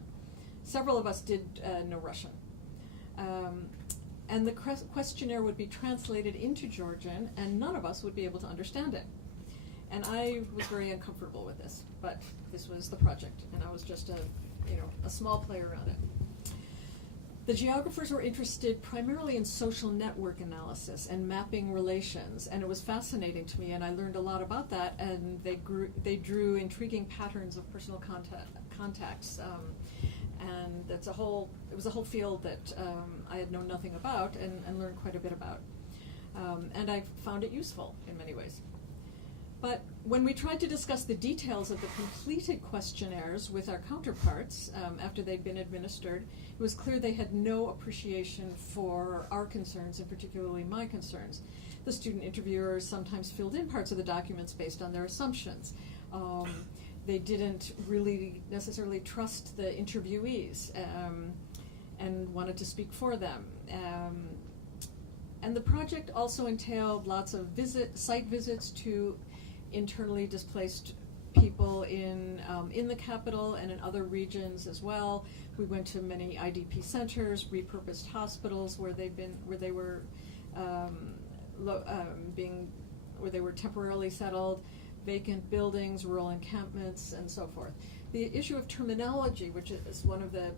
Several of us did know Russian. And the questionnaire would be translated into Georgian, and none of us would be able to understand it. And I was very uncomfortable with this, but this was the project, and I was just a small player on it. The geographers were interested primarily in social network analysis and mapping relations, and it was fascinating to me, and I learned a lot about that, and they drew intriguing patterns of personal contacts, and it was a whole field that I had known nothing about and learned quite a bit about. And I found it useful in many ways. But when we tried to discuss the details of the completed questionnaires with our counterparts after they'd been administered, it was clear they had no appreciation for our concerns, and particularly my concerns. The student interviewers sometimes filled in parts of the documents based on their assumptions. They didn't really necessarily trust the interviewees and wanted to speak for them. And the project also entailed lots of site visits to internally displaced people in the capital and in other regions as well. We went to many IDP centers, repurposed hospitals where they were temporarily settled, vacant buildings, rural encampments, and so forth. The issue of terminology, which is one of the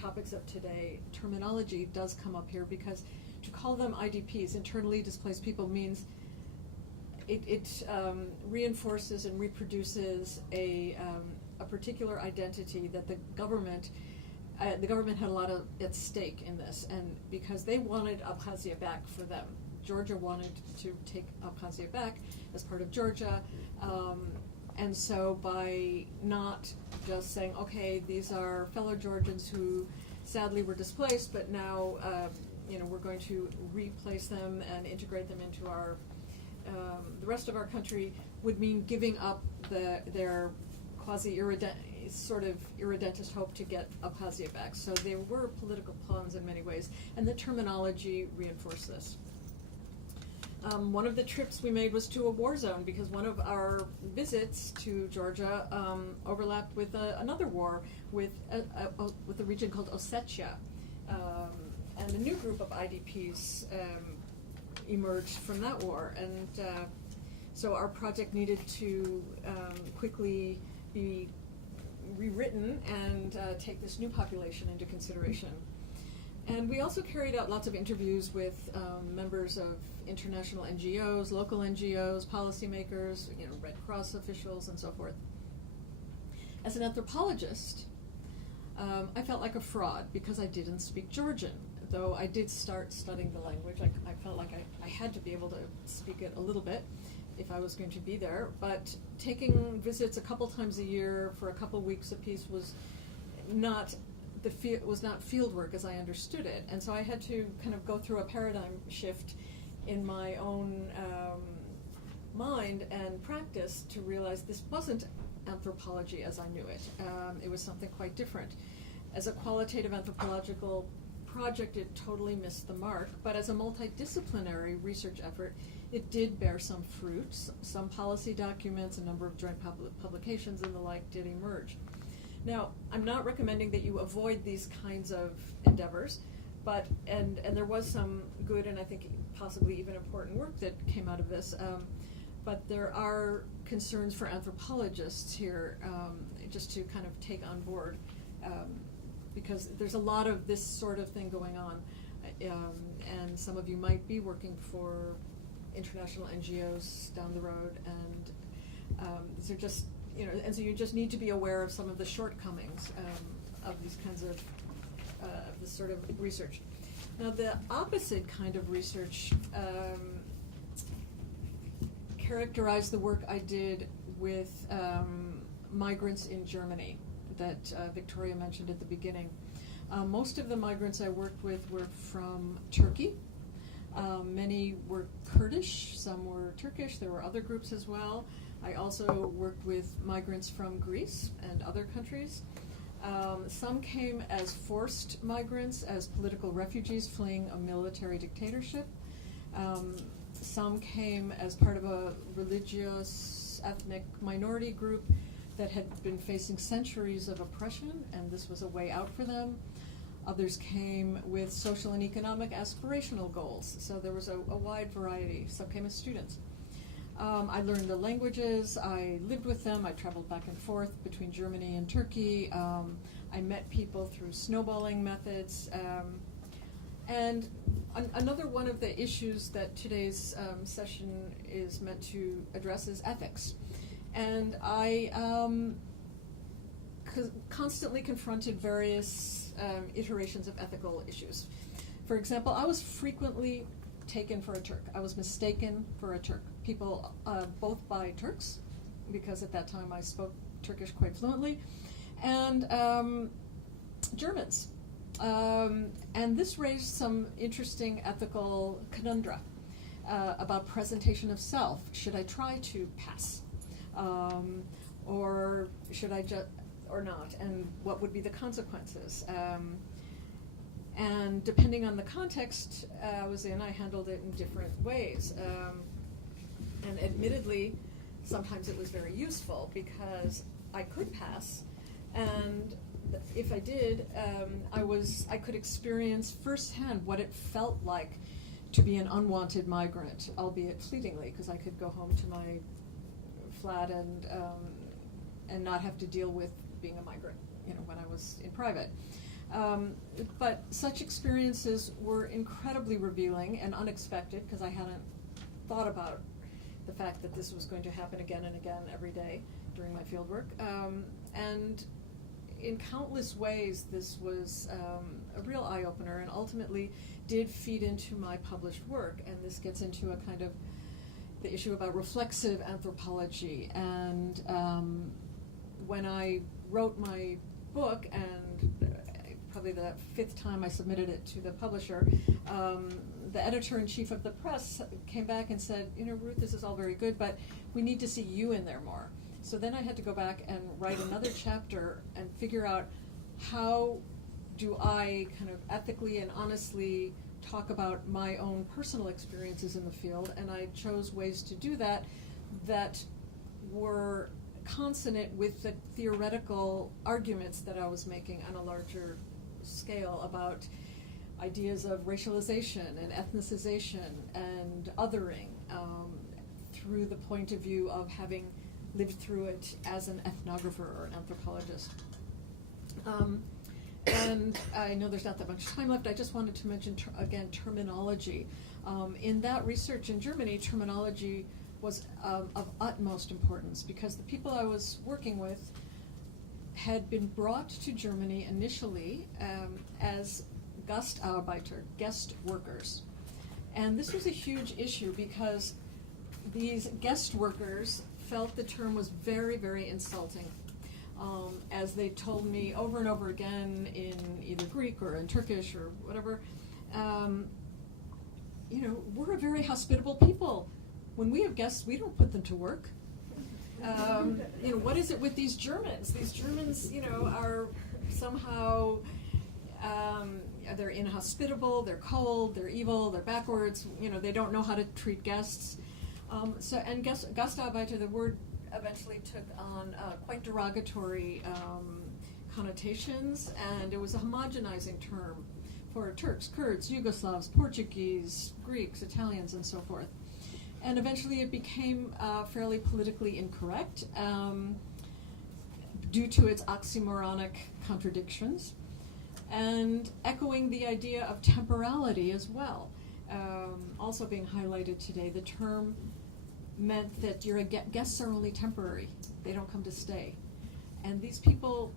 topics of today, terminology does come up here because to call them IDPs, internally displaced people, means it reinforces and reproduces a particular identity that the government had a lot at stake in this, and because they wanted Abkhazia back for them. Georgia wanted to take Abkhazia back as part of Georgia, and so by not just saying, okay, these are fellow Georgians who sadly were displaced, but now we're going to replace them and integrate them into our the rest of our country, would mean giving up their sort of irredentist hope to get Abkhazia back. So they were political pawns in many ways, and the terminology reinforced this. One of the trips we made was to a war zone because one of our visits to Georgia overlapped with another war with a region called Ossetia, and a new group of IDPs emerged from that war, and so our project needed to quickly be rewritten and take this new population into consideration. And we also carried out lots of interviews with members of international NGOs, local NGOs, policymakers, Red Cross officials, and so forth. As an anthropologist, I felt like a fraud because I didn't speak Georgian. Though I did start studying the language, I felt like I had to be able to speak it a little bit if I was going to be there. But taking visits a couple times a year for a couple weeks apiece was not field work as I understood it, and so I had to kind of go through a paradigm shift in my own mind and practice to realize this wasn't anthropology as I knew it. It was something quite different. As a qualitative anthropological project, it totally missed the mark, but as a multidisciplinary research effort, it did bear some fruits. Some policy documents, a number of joint publications and the like did emerge. Now, I'm not recommending that you avoid these kinds of endeavors, but and there was some good and I think possibly even important work that came out of this, but there are concerns for anthropologists here just to kind of take on board, because there's a lot of this sort of thing going on, and some of you might be working for international NGOs down the road, and these are just, and so you just need to be aware of some of the shortcomings of these kinds of this sort of research. Now, the opposite kind of research characterized the work I did with migrants in Germany that Victoria mentioned at the beginning. Most of the migrants I worked with were from Turkey. Many were Kurdish, some were Turkish, there were other groups as well. I also worked with migrants from Greece and other countries. Some came as forced migrants, as political refugees fleeing a military dictatorship. Some came as part of a religious, ethnic minority group that had been facing centuries of oppression, and this was a way out for them. Others came with social and economic aspirational goals. So there was a wide variety. Some came as students. I learned the languages. I lived with them. I traveled back and forth between Germany and Turkey. I met people through snowballing methods. And another one of the issues that today's session is meant to address is ethics. And I constantly confronted various iterations of ethical issues. For example, I was frequently taken for a Turk. I was mistaken for a Turk. People, both by Turks, because at that time I spoke Turkish quite fluently, and Germans. And this raised some interesting ethical conundra about presentation of self. Should I try to pass? Or should I just, or not? And what would be the consequences? And depending on the context I was in, I handled it in different ways. And admittedly, sometimes it was very useful because I could pass, and if I did, I could experience firsthand what it felt like to be an unwanted migrant, albeit fleetingly, because I could go home to my flat and not have to deal with being a migrant, when I was in private. But such experiences were incredibly revealing and unexpected, because I hadn't thought about the fact that this was going to happen again and again every day during my fieldwork. And in countless ways, this was a real eye-opener, and ultimately did feed into my published work. And this gets into a kind of the issue about reflexive anthropology. And when I wrote my book, and probably the 5th time I submitted it to the publisher, the editor-in-chief of the press came back and said, Ruth, this is all very good, but we need to see you in there more. So then I had to go back and write another chapter and figure out how do I kind of ethically and honestly talk about my own personal experiences in the field, and I chose ways to do that that were consonant with the theoretical arguments that I was making on a larger scale about ideas of racialization and ethnicization and othering through the point of view of having lived through it as an ethnographer or an anthropologist. And I know there's not that much time left. I just wanted to mention, again, terminology. In that research in Germany, terminology was of utmost importance, because the people I was working with had been brought to Germany initially as Gastarbeiter, guest workers. And this was a huge issue because these guest workers felt the term was very, very insulting. As they told me over and over again in either Greek or in Turkish or whatever, we're a very hospitable people. When we have guests, we don't put them to work. What is it with these Germans? These Germans, are somehow, they're inhospitable, they're cold, they're evil, they're backwards, they don't know how to treat guests. And Gastarbeiter, the word eventually took on quite derogatory connotations, and it was a homogenizing term for Turks, Kurds, Yugoslavs, Portuguese, Greeks, Italians, and so forth. And eventually it became fairly politically incorrect due to its oxymoronic contradictions, and echoing the idea of temporality as well. Also being highlighted today, the term meant that guests are only temporary. They don't come to stay. And these people,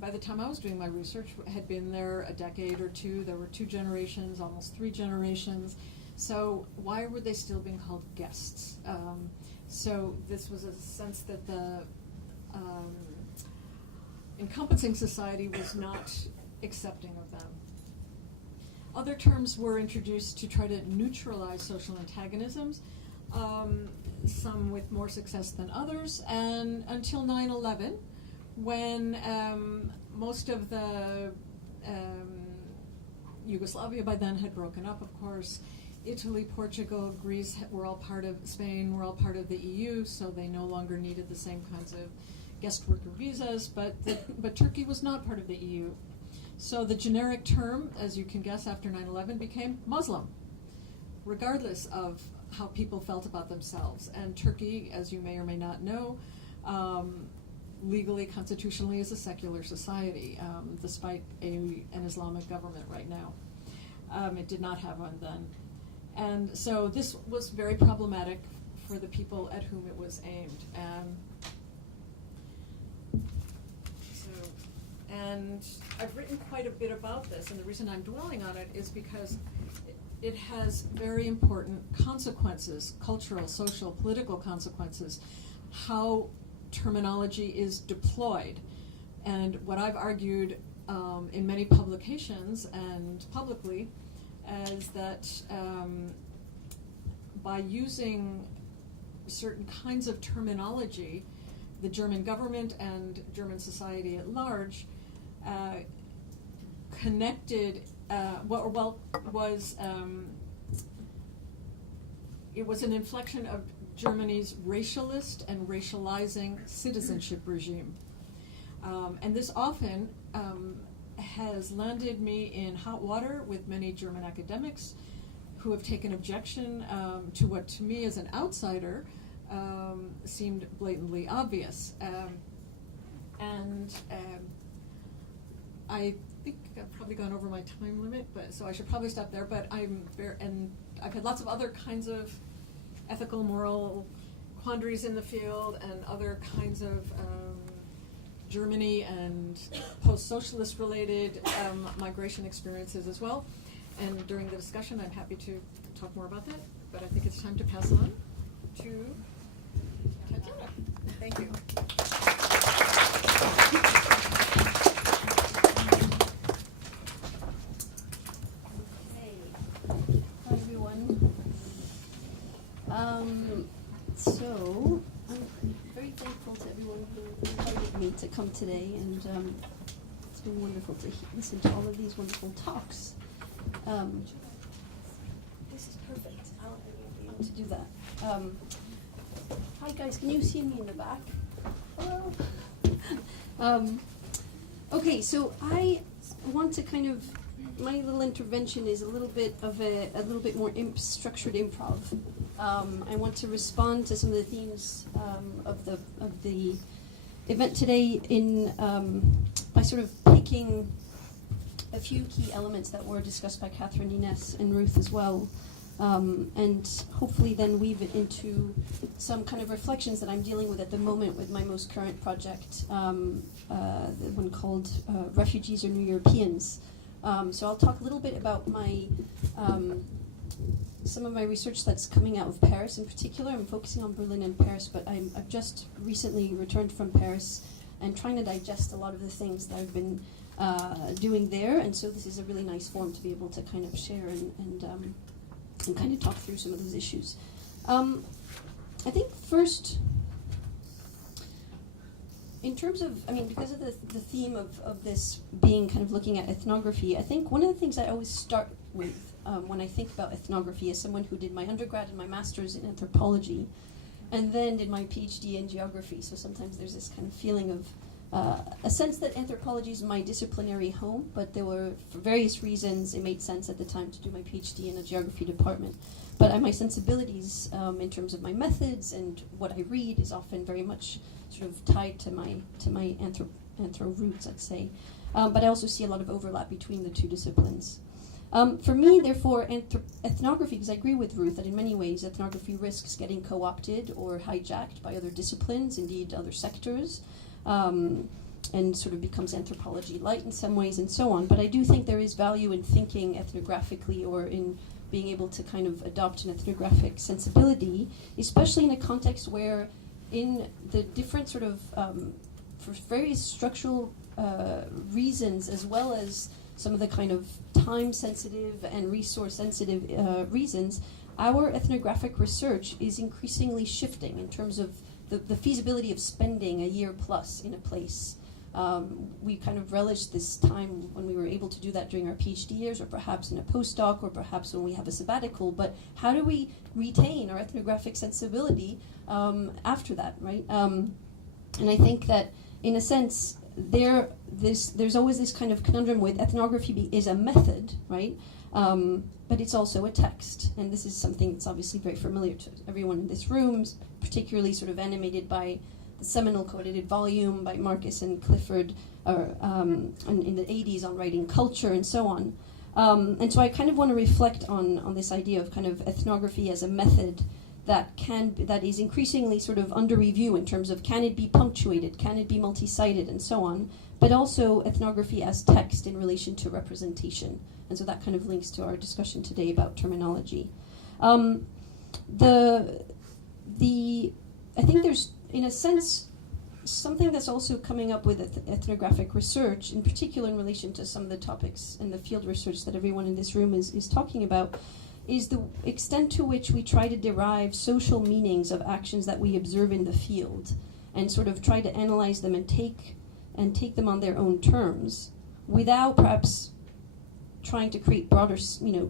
by the time I was doing my research, had been there a decade or two. There were 2 generations, almost 3 generations. So why were they still being called guests? So this was a sense that the encompassing society was not accepting of them. Other terms were introduced to try to neutralize social antagonisms, some with more success than others, and until 9/11, when most of the Yugoslavia by then had broken up, of course. Italy, Portugal, Greece were all part of, Spain were all part of the EU, so they no longer needed the same kinds of guest worker visas, but Turkey was not part of the EU. So the generic term, as you can guess after 9/11, became Muslim, regardless of how people felt about themselves. And Turkey, as you may or may not know, legally, constitutionally is a secular society, despite an Islamic government right now. It did not have one then. And so this was very problematic for the people at whom it was aimed. And I've written quite a bit about this, and the reason I'm dwelling on it is because it has very important consequences, cultural, social, political consequences, how terminology is deployed. And what I've argued in many publications and publicly is that by using certain kinds of terminology, the German government and German society at large connected, it was an inflection of Germany's racialist and racializing citizenship regime. And this often has landed me in hot water with many German academics who have taken objection to what to me as an outsider seemed blatantly obvious. I think I've probably gone over my time limit, so I should probably stop there. But I've had lots of other kinds of ethical, moral quandaries in the field, and other kinds of Germany and post-socialist related migration experiences as well. And during the discussion, I'm happy to talk more about that. But I think it's time to pass on to Tatiana. Thank you. Hi everyone. So I'm very thankful to everyone who invited me to come today, and it's been wonderful to listen to all of these wonderful talks. This is perfect. I'll be able to do that. Hi guys, can you see me in the back? Hello. Okay, so I want to kind of, my little intervention is a little bit more structured improv. I want to respond to some of the themes of the event today by sort of picking a few key elements that were discussed by Cathrine, Ines, and Ruth as well, and hopefully then weave it into some kind of reflections that I'm dealing with at the moment with my most current project, the one called Refugees or New Europeans. So I'll talk a little bit about some of my research that's coming out of Paris in particular. I'm focusing on Berlin and Paris, but I've just recently returned from Paris and trying to digest a lot of the things that I've been doing there, and so this is a really nice forum to be able to kind of share and kind of talk through some of those issues. I think first, in terms of, because of the theme of this being kind of looking at ethnography, I think one of the things I always start with when I think about ethnography as someone who did my undergrad and my master's in anthropology and then did my PhD in geography, so sometimes there's this kind of feeling of a sense that anthropology is my disciplinary home, but there were, for various reasons, it made sense at the time to do my PhD in a geography department. But my sensibilities in terms of my methods and what I read is often very much sort of tied to my anthro roots, I'd say. But I also see a lot of overlap between the two disciplines. For me, therefore, ethnography, because I agree with Ruth that in many ways ethnography risks getting co-opted or hijacked by other disciplines, indeed other sectors, and sort of becomes anthropology light in some ways and so on. But I do think there is value in thinking ethnographically or in being able to kind of adopt an ethnographic sensibility, especially in a context where in the different sort of, for various structural reasons as well as some of the kind of time-sensitive and resource-sensitive reasons, our ethnographic research is increasingly shifting in terms of the feasibility of spending a year plus in a place. We kind of relished this time when we were able to do that during our PhD years, or perhaps in a postdoc, or perhaps when we have a sabbatical. But how do we retain our ethnographic sensibility after that, right? And I think that, in a sense, there's always this kind of conundrum with ethnography is a method, right? But it's also a text, and this is something that's obviously very familiar to everyone in this room, particularly sort of animated by the seminal co-edited volume by Marcus and Clifford in the 80s on writing culture and so on. And so I kind of want to reflect on this idea of kind of ethnography as a method that is increasingly sort of under review in terms of can it be punctuated, can it be multi-sided, and so on, but also ethnography as text in relation to representation. And so that kind of links to our discussion today about terminology. I think there's, in a sense, something that's also coming up with ethnographic research, in particular in relation to some of the topics in the field research that everyone in this room is talking about, is the extent to which we try to derive social meanings of actions that we observe in the field and sort of try to analyze them and take them on their own terms without perhaps trying to create broader,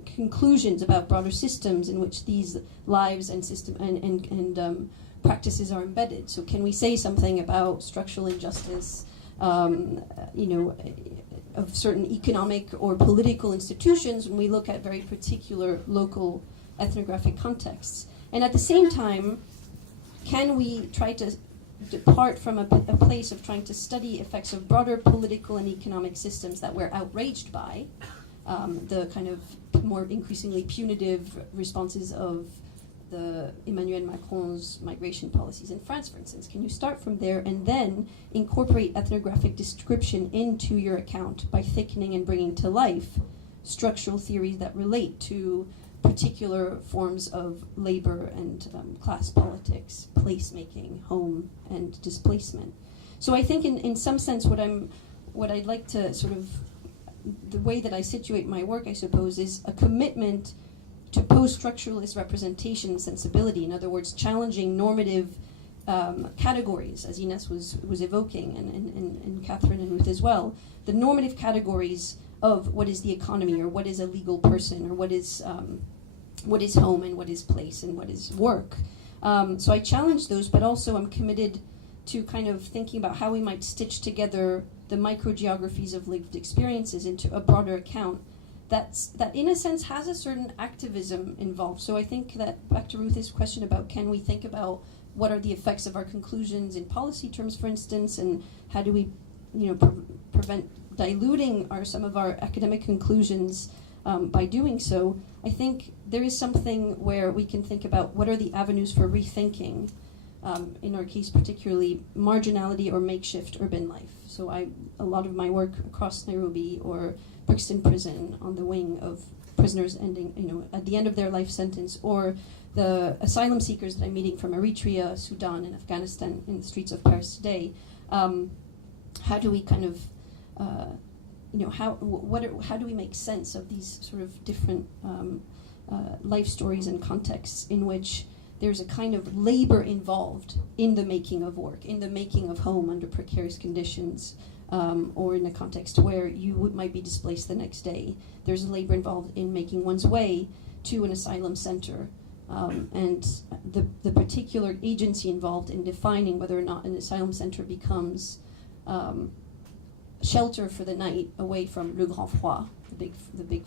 conclusions about broader systems in which these lives and system and practices are embedded. So can we say something about structural injustice, of certain economic or political institutions when we look at very particular local ethnographic contexts? And at the same time, can we try to depart from a place of trying to study effects of broader political and economic systems that we're outraged by, the kind of more increasingly punitive responses of the Emmanuel Macron's migration policies in France, for instance? Can you start from there and then incorporate ethnographic description into your account by thickening and bringing to life structural theories that relate to particular forms of labor and class politics, placemaking, home, and displacement? So I think in some sense what I'd like to sort of, the way that I situate my work, I suppose, is a commitment to post-structuralist representation and sensibility. In other words, challenging normative categories, as Ines was evoking, and Cathrine and Ruth as well, the normative categories of what is the economy, or what is a legal person, or what is home, and what is place, and what is work. So I challenge those, but also I'm committed to kind of thinking about how we might stitch together the microgeographies of lived experiences into a broader account that in a sense has a certain activism involved. So I think that, back to Ruth's question about can we think about what are the effects of our conclusions in policy terms, for instance, and how do we prevent diluting some of our academic conclusions by doing so, I think there is something where we can think about what are the avenues for rethinking, in our case particularly, marginality or makeshift urban life. So a lot of my work across Nairobi or Brixton prison on the wing of prisoners ending, at the end of their life sentence, or the asylum seekers that I'm meeting from Eritrea, Sudan, and Afghanistan in the streets of Paris today. How do we kind of, how do we make sense of these sort of different life stories and contexts in which there's a kind of labor involved in the making of work, in the making of home under precarious conditions, or in a context where you might be displaced the next day. There's a labor involved in making one's way to an asylum center, and the particular agency involved in defining whether or not an asylum center becomes shelter for the night away from le grand froid, the big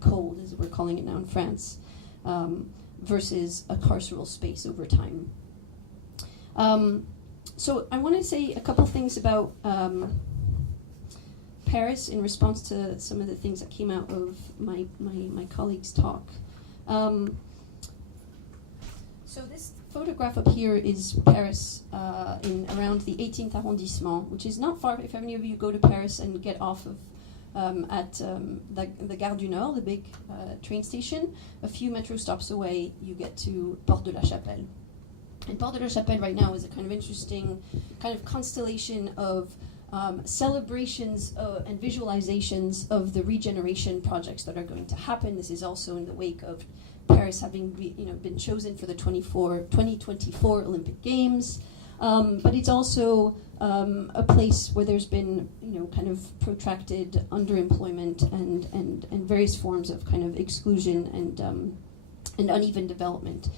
cold, as we're calling it now in France, versus a carceral space over time. So I want to say a couple things about Paris in response to some of the things that came out of my colleague's talk. So this photograph up here is Paris in around the 18th arrondissement, which is not far. If any of you go to Paris and get off of at the Gare du Nord, the big train station, a few metro stops away, you get to Porte de la Chapelle. And Porte de la Chapelle right now is a kind of interesting kind of constellation of celebrations and visualizations of the regeneration projects that are going to happen. This is also in the wake of Paris having been chosen for the 2024 Olympic Games. But it's also a place where there's been, kind of protracted underemployment and various forms of kind of exclusion and uneven development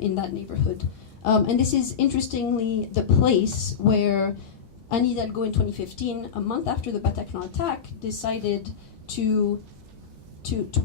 in that neighborhood. And this is interestingly the place where Anne Hidalgo in 2015, a month after the Bataclan attack, decided to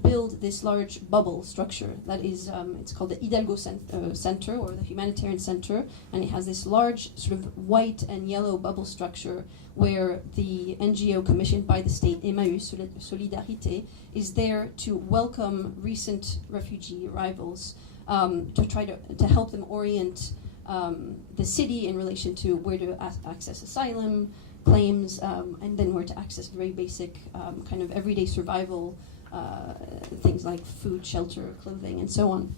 build this large bubble structure that is, it's called the Hidalgo Center, or the Humanitarian Center, and it has this large sort of white and yellow bubble structure where the NGO commissioned by the state, Emmaüs, Solidarité, is there to welcome recent refugee arrivals, to try to help them orient the city in relation to where to access asylum claims, and then where to access very basic kind of everyday survival things like food, shelter, clothing, and so on.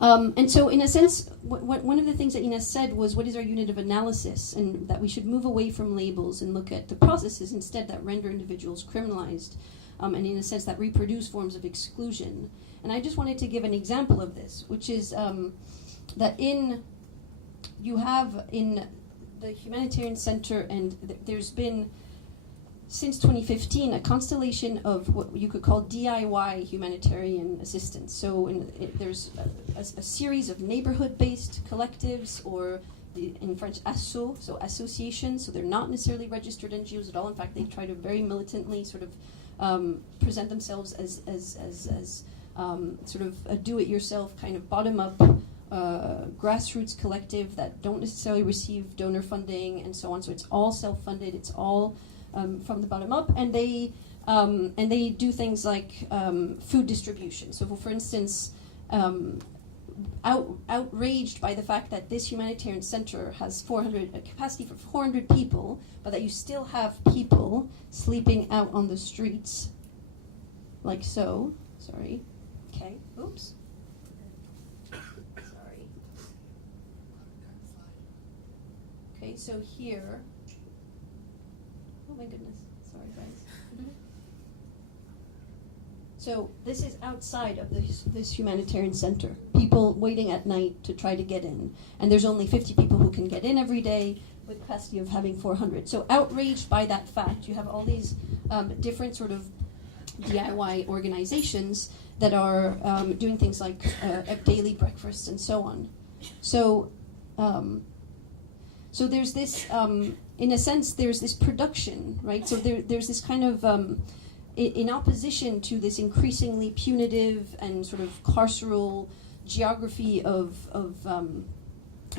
And so, in a sense, one of the things that Ines said was, what is our unit of analysis? And that we should move away from labels and look at the processes instead that render individuals criminalized, and in a sense that reproduce forms of exclusion. And I just wanted to give an example of this, which is that you have in the Humanitarian Center, and there's been, since 2015, a constellation of what you could call DIY humanitarian assistance. So there's a series of neighborhood-based collectives, or in French, asso, so associations. So they're not necessarily registered NGOs at all. In fact, they try to very militantly sort of present themselves as sort of a do-it-yourself kind of bottom-up grassroots collective that don't necessarily receive donor funding and so on. So it's all self-funded. It's all from the bottom up, and they do things like food distribution. So, for instance, outraged by the fact that this humanitarian center has a capacity for 400 people, but that you still have people sleeping out on the streets, like so. Sorry. Okay. Oops. Sorry. Okay. So here. Oh my goodness. Sorry, guys. So this is outside of this humanitarian center. People waiting at night to try to get in. And there's only 50 people who can get in every day with capacity of having 400. So outraged by that fact, you have all these different sort of DIY organizations that are doing things like daily breakfasts and so on. So there's this, in a sense, there's this production, right? So there's this kind of, in opposition to this increasingly punitive and sort of carceral geography of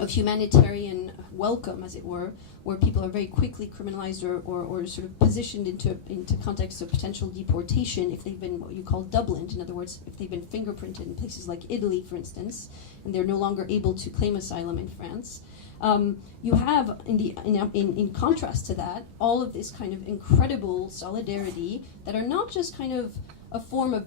humanitarian welcome, as it were, where people are very quickly criminalized or sort of positioned into contexts of potential deportation if they've been what you call Dublined. In other words, if they've been fingerprinted in places like Italy, for instance, and they're no longer able to claim asylum in France. You have, in contrast to that, all of this kind of incredible solidarity that are not just kind of a form of,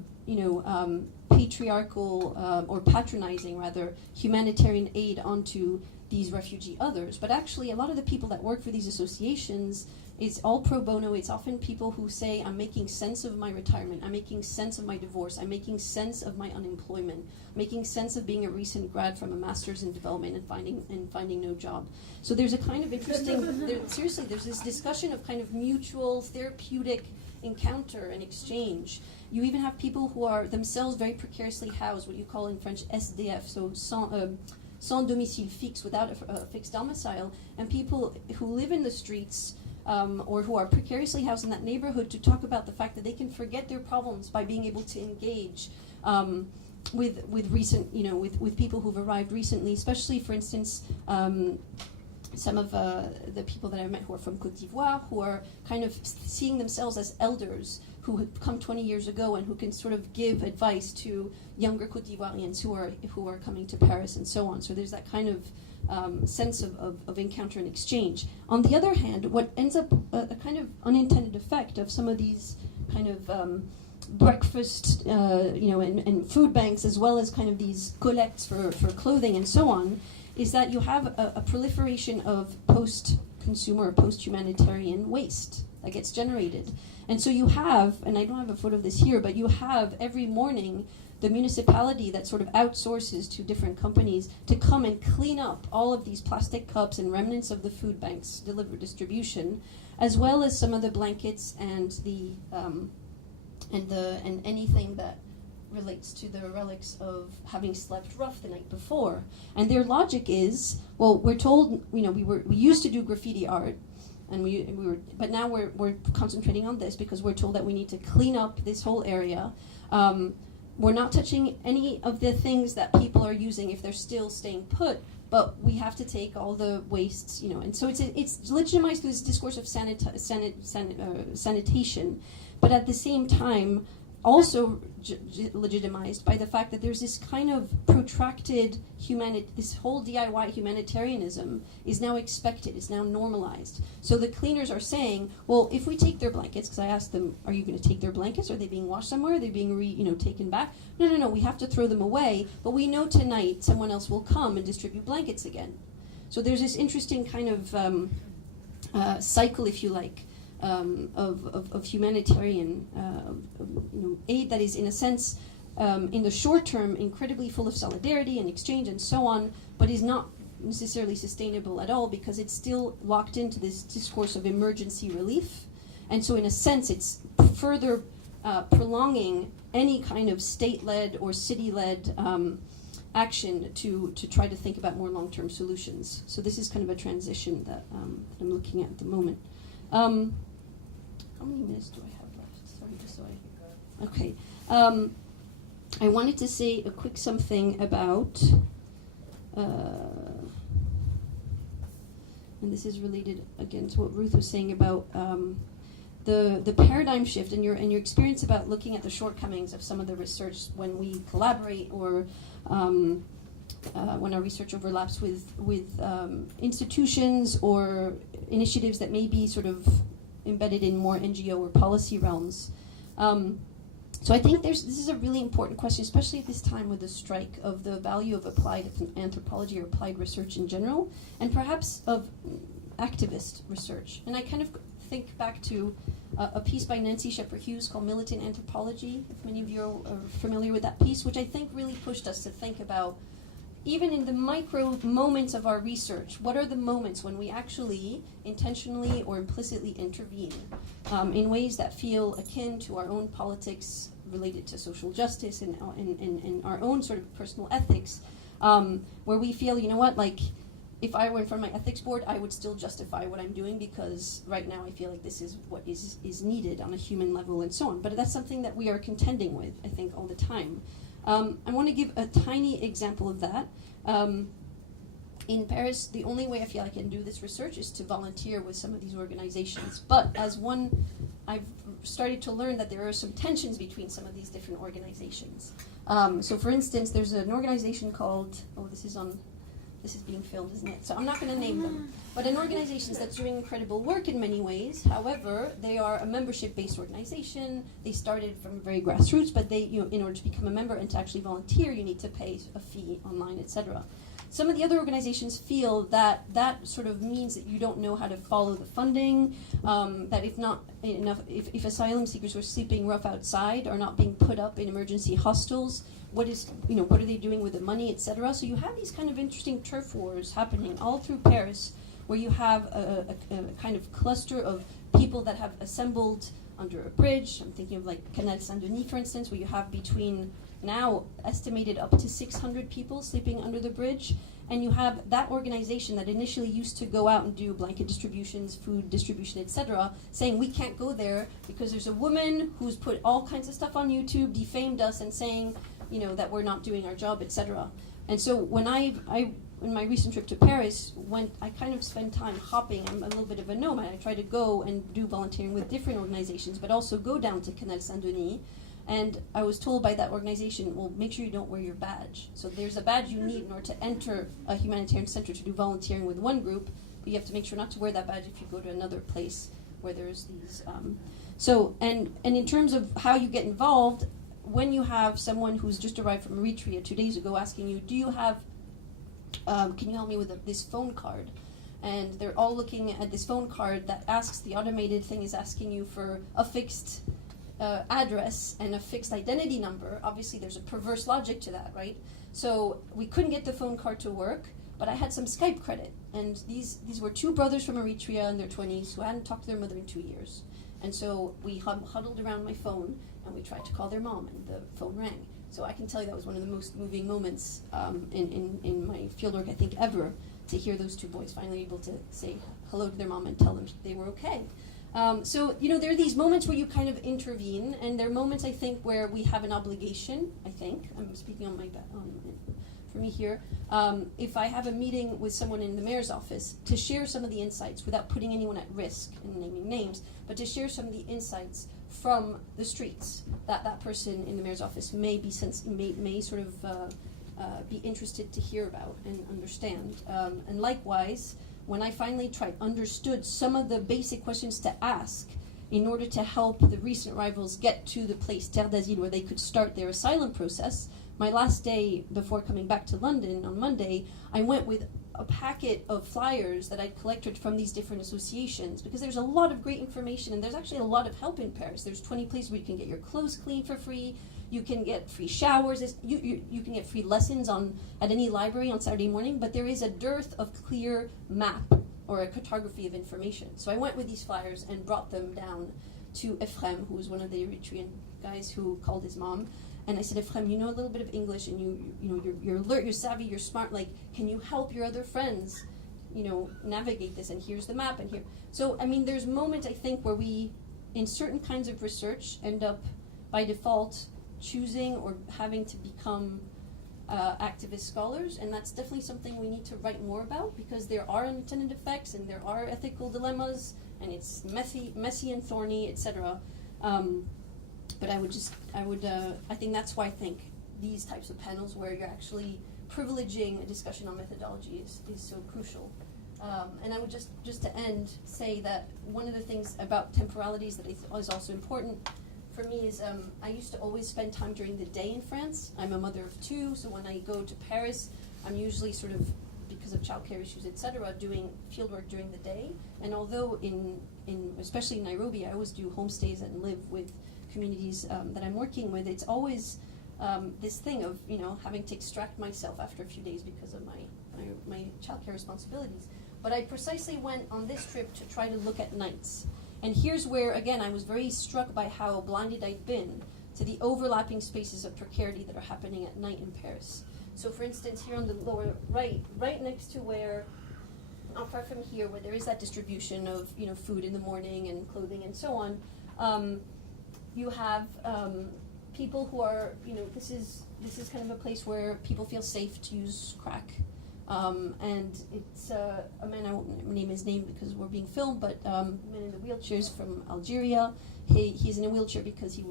patriarchal or patronizing, rather, humanitarian aid onto these refugee others, but actually a lot of the people that work for these associations is all pro bono. It's often people who say, I'm making sense of my retirement, I'm making sense of my divorce, I'm making sense of my unemployment, making sense of being a recent grad from a master's in development and finding no job. So there's a kind of interesting, there's this discussion of kind of mutual therapeutic encounter and exchange. You even have people who are themselves very precariously housed, what you call in French SDF, so sans domicile fixe, without a fixed domicile, and people who live in the streets or who are precariously housed in that neighborhood to talk about the fact that they can forget their problems by being able to engage with recent, with people who've arrived recently, especially, for instance, some of the people that I met who are from Côte d'Ivoire, who are kind of seeing themselves as elders who had come 20 years ago and who can sort of give advice to younger Côte d'Ivoirians who are coming to Paris and so on. So there's that kind of sense of encounter and exchange. On the other hand, what ends up a kind of unintended effect of some of these kind of breakfast, and food banks, as well as kind of these collects for clothing and so on, is that you have a proliferation of post-consumer, post-humanitarian waste that gets generated. And so you have, and I don't have a photo of this here, but you have every morning the municipality that sort of outsources to different companies to come and clean up all of these plastic cups and remnants of the food banks distribution, as well as some of the blankets and and anything that relates to the relics of having slept rough the night before. And their logic is, well, we're told, we used to do graffiti art, and but now we're concentrating on this because we're told that we need to clean up this whole area. We're not touching any of the things that people are using if they're still staying put, but we have to take all the wastes, and so it's legitimized through this discourse of sanitation, but at the same time also legitimized by the fact that there's this kind of protracted this whole DIY humanitarianism is now expected, is now normalized. So the cleaners are saying, well, if we take their blankets, because I asked them, are you going to take their blankets? Are they being washed somewhere? Are they being taken back? No, we have to throw them away, but we know tonight someone else will come and distribute blankets again. So there's this interesting kind of cycle, if you like, of humanitarian aid that is, in a sense, in the short term, incredibly full of solidarity and exchange and so on, but is not necessarily sustainable at all because it's still locked into this discourse of emergency relief. And so, in a sense, it's further prolonging any kind of state-led or city-led action to try to think about more long-term solutions. So this is kind of a transition that I'm looking at the moment. How many minutes do I have left? Sorry, just so I... Okay. I wanted to say a quick something about... and this is related, again, to what Ruth was saying about the paradigm shift and your experience about looking at the shortcomings of some of the research when we collaborate or when our research overlaps with institutions or initiatives that may be sort of embedded in more NGO or policy realms. So I think this is a really important question, especially at this time with the strike, of the value of applied anthropology or applied research in general, and perhaps of activist research. And I kind of think back to a piece by Nancy Shepherd Hughes called Militant Anthropology, if many of you are familiar with that piece, which I think really pushed us to think about, even in the micro moments of our research, what are the moments when we actually intentionally or implicitly intervene in ways that feel akin to our own politics related to social justice and our own sort of personal ethics, where we feel, like, if I were in front of my ethics board, I would still justify what I'm doing because right now I feel like this is what is needed on a human level and so on. But that's something that we are contending with, I think, all the time. I want to give a tiny example of that. In Paris, the only way I feel I can do this research is to volunteer with some of these organizations. But I've started to learn that there are some tensions between some of these different organizations. So for instance, there's an organization called, this is being filmed, isn't it? So I'm not going to name them. But an organization that's doing incredible work in many ways. However, they are a membership-based organization. They started from very grassroots, but they, in order to become a member and to actually volunteer, you need to pay a fee online, etc. Some of the other organizations feel that that sort of means that you don't know how to follow the funding, that if asylum seekers who are sleeping rough outside are not being put up in emergency hostels, what are they doing with the money, etc. So you have these kind of interesting turf wars happening all through Paris, where you have a kind of cluster of people that have assembled under a bridge. I'm thinking of like Canal Saint-Denis, for instance, where you have between now estimated up to 600 people sleeping under the bridge. And you have that organization that initially used to go out and do blanket distributions, food distribution, etc., saying we can't go there because there's a woman who's put all kinds of stuff on YouTube, defamed us, and saying, that we're not doing our job, etc. And so when I in my recent trip to Paris, I kind of spend time hopping. I'm a little bit of a nomad. I try to go and do volunteering with different organizations, but also go down to Canal Saint-Denis. And I was told by that organization, well, make sure you don't wear your badge. So there's a badge you need in order to enter a humanitarian center to do volunteering with one group, but you have to make sure not to wear that badge if you go to another place where there's these. And in terms of how you get involved, when you have someone who's just arrived from Eritrea 2 days ago asking you, do you have, can you help me with this phone card? And they're all looking at this phone card that asks, the automated thing is asking you for a fixed address and a fixed identity number. Obviously, there's a perverse logic to that, right? So we couldn't get the phone card to work, but I had some Skype credit. And these were two brothers from Eritrea in their 20s who hadn't talked to their mother in 2 years. And so we huddled around my phone, and we tried to call their mom, and the phone rang. So I can tell you that was one of the most moving moments in my fieldwork, I think, ever, to hear those two boys finally able to say hello to their mom and tell them they were okay. So, there are these moments where you kind of intervene, and there are moments, I think, where we have an obligation, I think. I'm speaking on for me here. If I have a meeting with someone in the mayor's office, to share some of the insights without putting anyone at risk and naming names, but to share some of the insights from the streets that person in the mayor's office may be may sort of be interested to hear about and understand. And likewise, when I finally understood some of the basic questions to ask in order to help the recent arrivals get to the place Terre d'Asile where they could start their asylum process, my last day before coming back to London on Monday, I went with a packet of flyers that I'd collected from these different associations, because there's a lot of great information and there's actually a lot of help in Paris. There's 20 places where you can get your clothes cleaned for free. You can get free showers. You can get free lessons at any library on Saturday morning, but there is a dearth of clear map or a cartography of information. So I went with these flyers and brought them down to Ephraim, who was one of the Eritrean guys who called his mom. And I said, Ephraim, you know a little bit of English, and you're alert, you're savvy, you're smart. Like, can you help your other friends, navigate this? And here's the map, and here. So, there's moments, I think, where we, in certain kinds of research, end up by default choosing or having to become activist scholars, and that's definitely something we need to write more about, because there are unintended effects and there are ethical dilemmas, and it's messy and thorny, etc. But I think that's why I think these types of panels where you're actually privileging a discussion on methodology is so crucial. And I would just to end say that one of the things about temporalities that is also important for me is I used to always spend time during the day in France. I'm a mother of two, so when I go to Paris, I'm usually sort of, because of childcare issues, etc., doing fieldwork during the day. And although in especially in Nairobi, I always do homestays and live with communities that I'm working with, it's always this thing of having to extract myself after a few days because of my childcare responsibilities. But I precisely went on this trip to try to look at nights. And here's where, again, I was very struck by how blinded I'd been to the overlapping spaces of precarity that are happening at night in Paris. So for instance, here on the lower right next to where, not far from here, where there is that distribution of food in the morning and clothing and so on, you have people who are, this is kind of a place where people feel safe to use crack. And it's a man, I won't name his name because we're being filmed, but a man in the wheelchairs from Algeria. He's in a wheelchair because he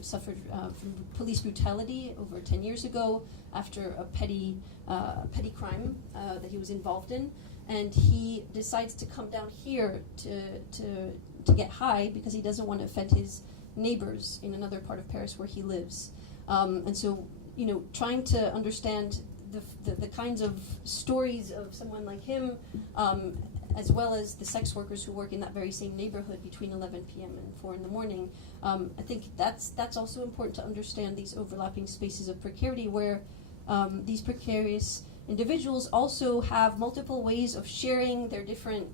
suffered from police brutality over 10 years ago after a petty crime that he was involved in, and he decides to come down here to get high because he doesn't want to offend his neighbors in another part of Paris where he lives. And so, trying to understand the kinds of stories of someone like him, as well as the sex workers who work in that very same neighborhood between 11 p.m. and 4 in the morning. I think that's also important to understand these overlapping spaces of precarity where these precarious individuals also have multiple ways of sharing their different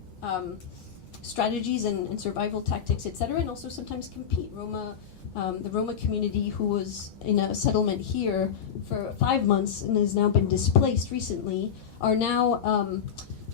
strategies and survival tactics, etc., and also sometimes compete. The Roma community, who was in a settlement here for 5 months and has now been displaced recently, are now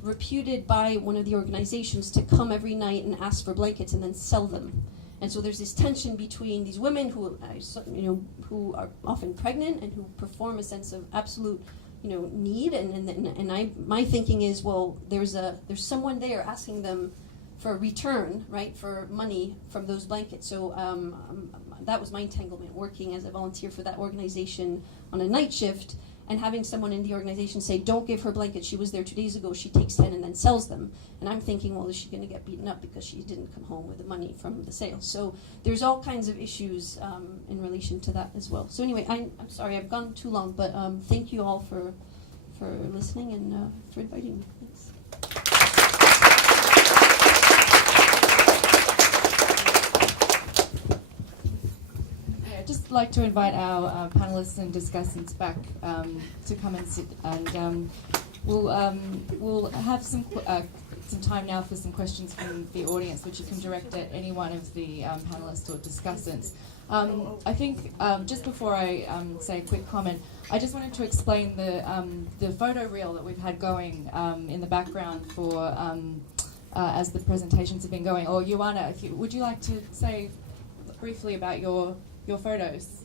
reputed by one of the organizations to come every night and ask for blankets and then sell them. And so there's this tension between these women who are often pregnant and who perform a sense of absolute need, and my thinking is, well, there's someone there asking them for a return, right, for money from those blankets. So that was my entanglement, working as a volunteer for that organization on a night shift, and having someone in the organization say, don't give her blankets, she was there 2 days ago, she takes 10 and then sells them. And I'm thinking, well, is she going to get beaten up because she didn't come home with the money from the sale? So there's all kinds of issues in relation to that as well. So anyway, I'm sorry, I've gone too long, but thank you all for listening and for inviting me. Thanks. I'd just like to invite our panelists and discussants back to come and sit, and we'll have some some time now for some questions from the audience, which you can direct at any one of the panelists or discussants. I think just before I say a quick comment, I just wanted to explain the photo reel that we've had going in the background for as the presentations have been going. Or Ioanna, would you like to say briefly about your photos?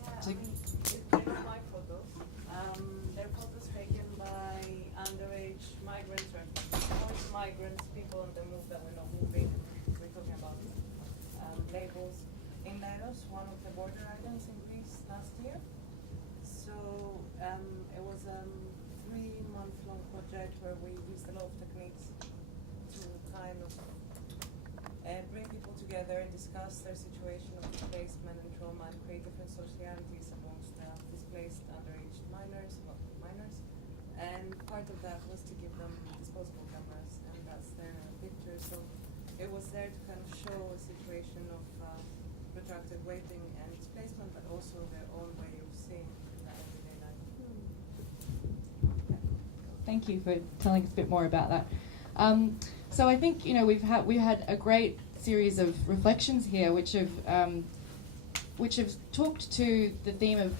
They're my photos. They're photos taken by underage migrants or forced migrants, people on the move that were not moving. We're talking about labels in Leros, one of the border islands in Greece last year. So it was a 3-month-long project where we used a lot of techniques to kind of bring people together and discuss their situation of displacement and trauma and create different socialities amongst displaced underage minors, well, minors. And part of that was to give them disposable cameras, and that's their picture. So it was there to kind of show a situation of protracted waiting and displacement, but also their own way of seeing that everyday life. Thank you for telling us a bit more about that. So I think we've had a great series of reflections here, which have talked to the theme of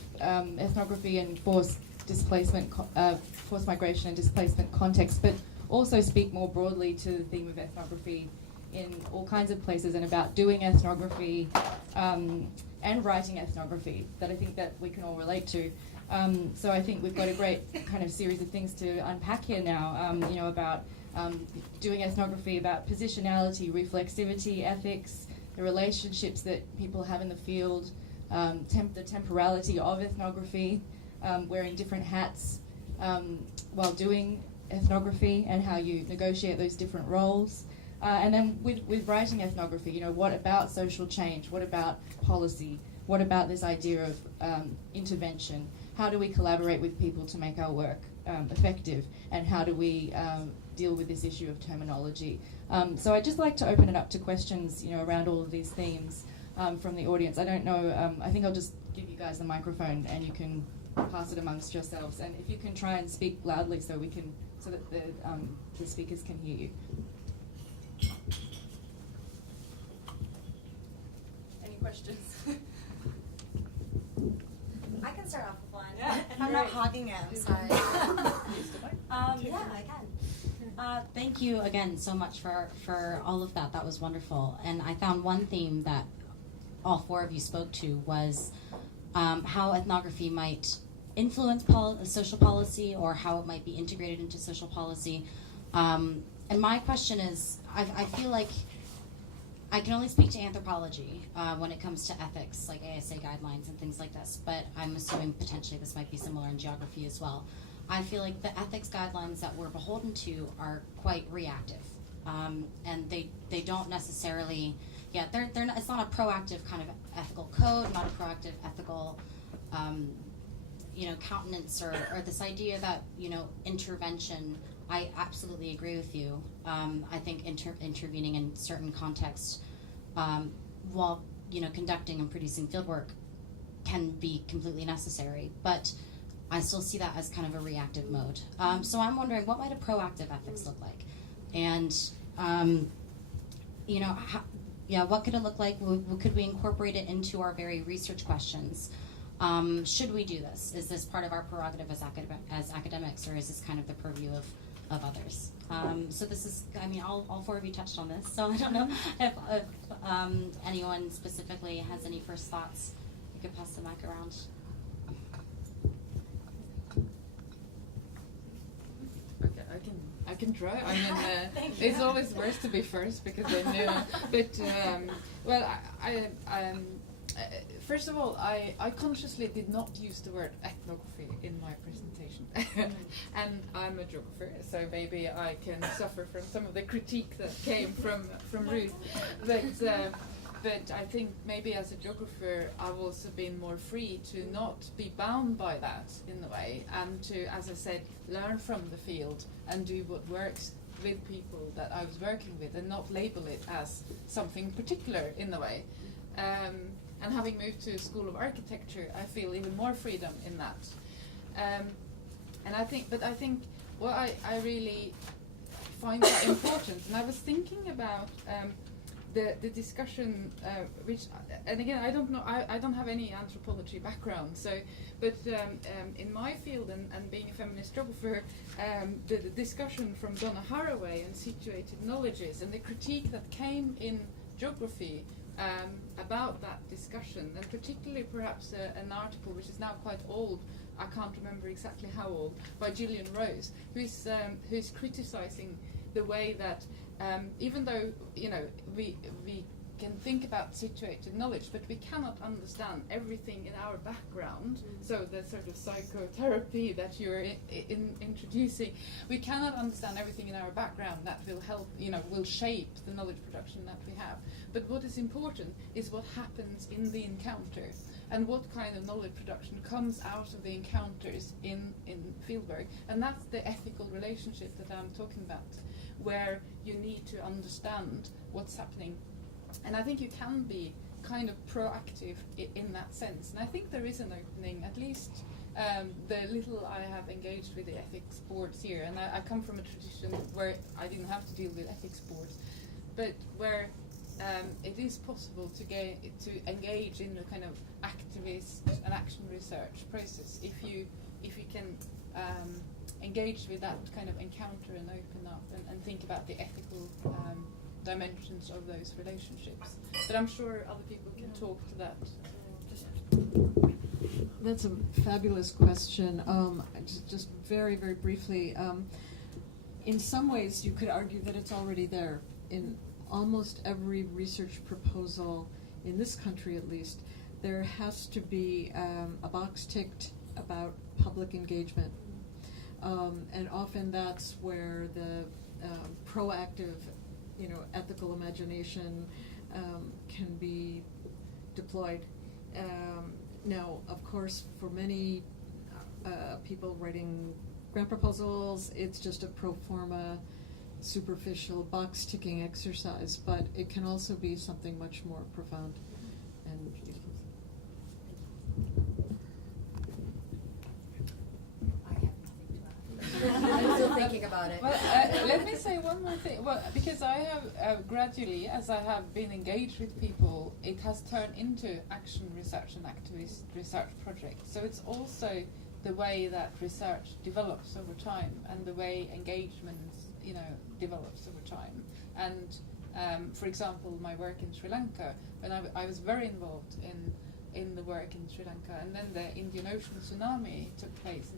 ethnography and forced displacement, forced migration and displacement context, but also speak more broadly to the theme of ethnography in all kinds of places and about doing ethnography and writing ethnography that I think that we can all relate to. So I think we've got a great kind of series of things to unpack here now, about doing ethnography, about positionality, reflexivity, ethics, the relationships that people have in the field, the temporality of ethnography, wearing different hats while doing ethnography and how you negotiate those different roles. And then with writing ethnography, what about social change? What about policy? What about this idea of intervention? How do we collaborate with people to make our work effective? And how do we deal with this issue of terminology? So I'd just like to open it up to questions, around all of these themes from the audience. I don't know, I think I'll just give you guys the microphone and you can pass it amongst yourselves. And if you can try and speak loudly so that the speakers can hear you. Any questions? I can start off with one. Yeah, if I'm not hogging it, I'm sorry. Yeah, I can. Thank you again so much for all of that. That was wonderful. And I found one theme that all four of you spoke to was how ethnography might influence social policy or how it might be integrated into social policy. And my question is, I feel like I can only speak to anthropology when it comes to ethics, like ASA guidelines and things like this, but I'm assuming potentially this might be similar in geography as well. I feel like the ethics guidelines that we're beholden to are quite reactive, and they don't necessarily, they're not, it's not a proactive kind of ethical code, not a proactive ethical, countenance or this idea that, intervention. I absolutely agree with you. I think intervening in certain contexts while conducting and producing fieldwork can be completely necessary, but I still see that as kind of a reactive mode. So I'm wondering, what might a proactive ethics look like? And what could it look like? Could we incorporate it into our very research questions? Should we do this? Is this part of our prerogative as academics, or is this kind of the purview of others? So this is, all four of you touched on this, so I don't know if anyone specifically has any first thoughts. You could pass the mic around. Okay, I can try. It's always worse to be first because I know. But first of all, I consciously did not use the word ethnography in my presentation. And I'm a geographer, so maybe I can suffer from some of the critique that came from Ruth. But I think maybe as a geographer, I've also been more free to not be bound by that in a way, and to, as I said, learn from the field and do what works with people that I was working with, and not label it as something particular in a way. And having moved to a School of Architecture, I feel even more freedom in that. And I think what I really find that important. And I was thinking about the discussion, which, and again, I don't know, I don't have any anthropology background, so, but in my field and being a feminist geographer, the discussion from Donna Haraway and situated knowledges and the critique that came in geography about that discussion, and particularly perhaps an article which is now quite old, I can't remember exactly how old, by Gillian Rose, who's criticizing the way that even though we can think about situated knowledge, but we cannot understand everything in our background. So the sort of psychotherapy that you're introducing, we cannot understand everything in our background that will help, will shape the knowledge production that we have. But what is important is what happens in the encounter, and what kind of knowledge production comes out of the encounters in fieldwork. And that's the ethical relationship that I'm talking about, where you need to understand what's happening. And I think you can be kind of proactive in that sense. And I think there is an opening, at least the little I have engaged with the ethics boards here, and I come from a tradition where I didn't have to deal with ethics boards, but where it is possible to engage in the kind of activist and action research process if you can engage with that kind of encounter and open up and think about the ethical dimensions of those relationships. But I'm sure other people can talk to that. That's a fabulous question. Just very, very briefly, in some ways you could argue that it's already there. In almost every research proposal, in this country at least, there has to be a box ticked about public engagement. And often that's where the proactive, ethical imagination can be deployed. Now, of course, for many people writing grant proposals, it's just a pro forma, superficial box-ticking exercise, but it can also be something much more profound and useful. I'm still thinking about it. Well, let me say one more thing. Well, because I have gradually, as I have been engaged with people, it has turned into action research and activist research projects. So it's also the way that research develops over time, and the way engagement, develops over time. And for example, my work in Sri Lanka, when I was very involved in the work in Sri Lanka, and then the Indian Ocean tsunami took place,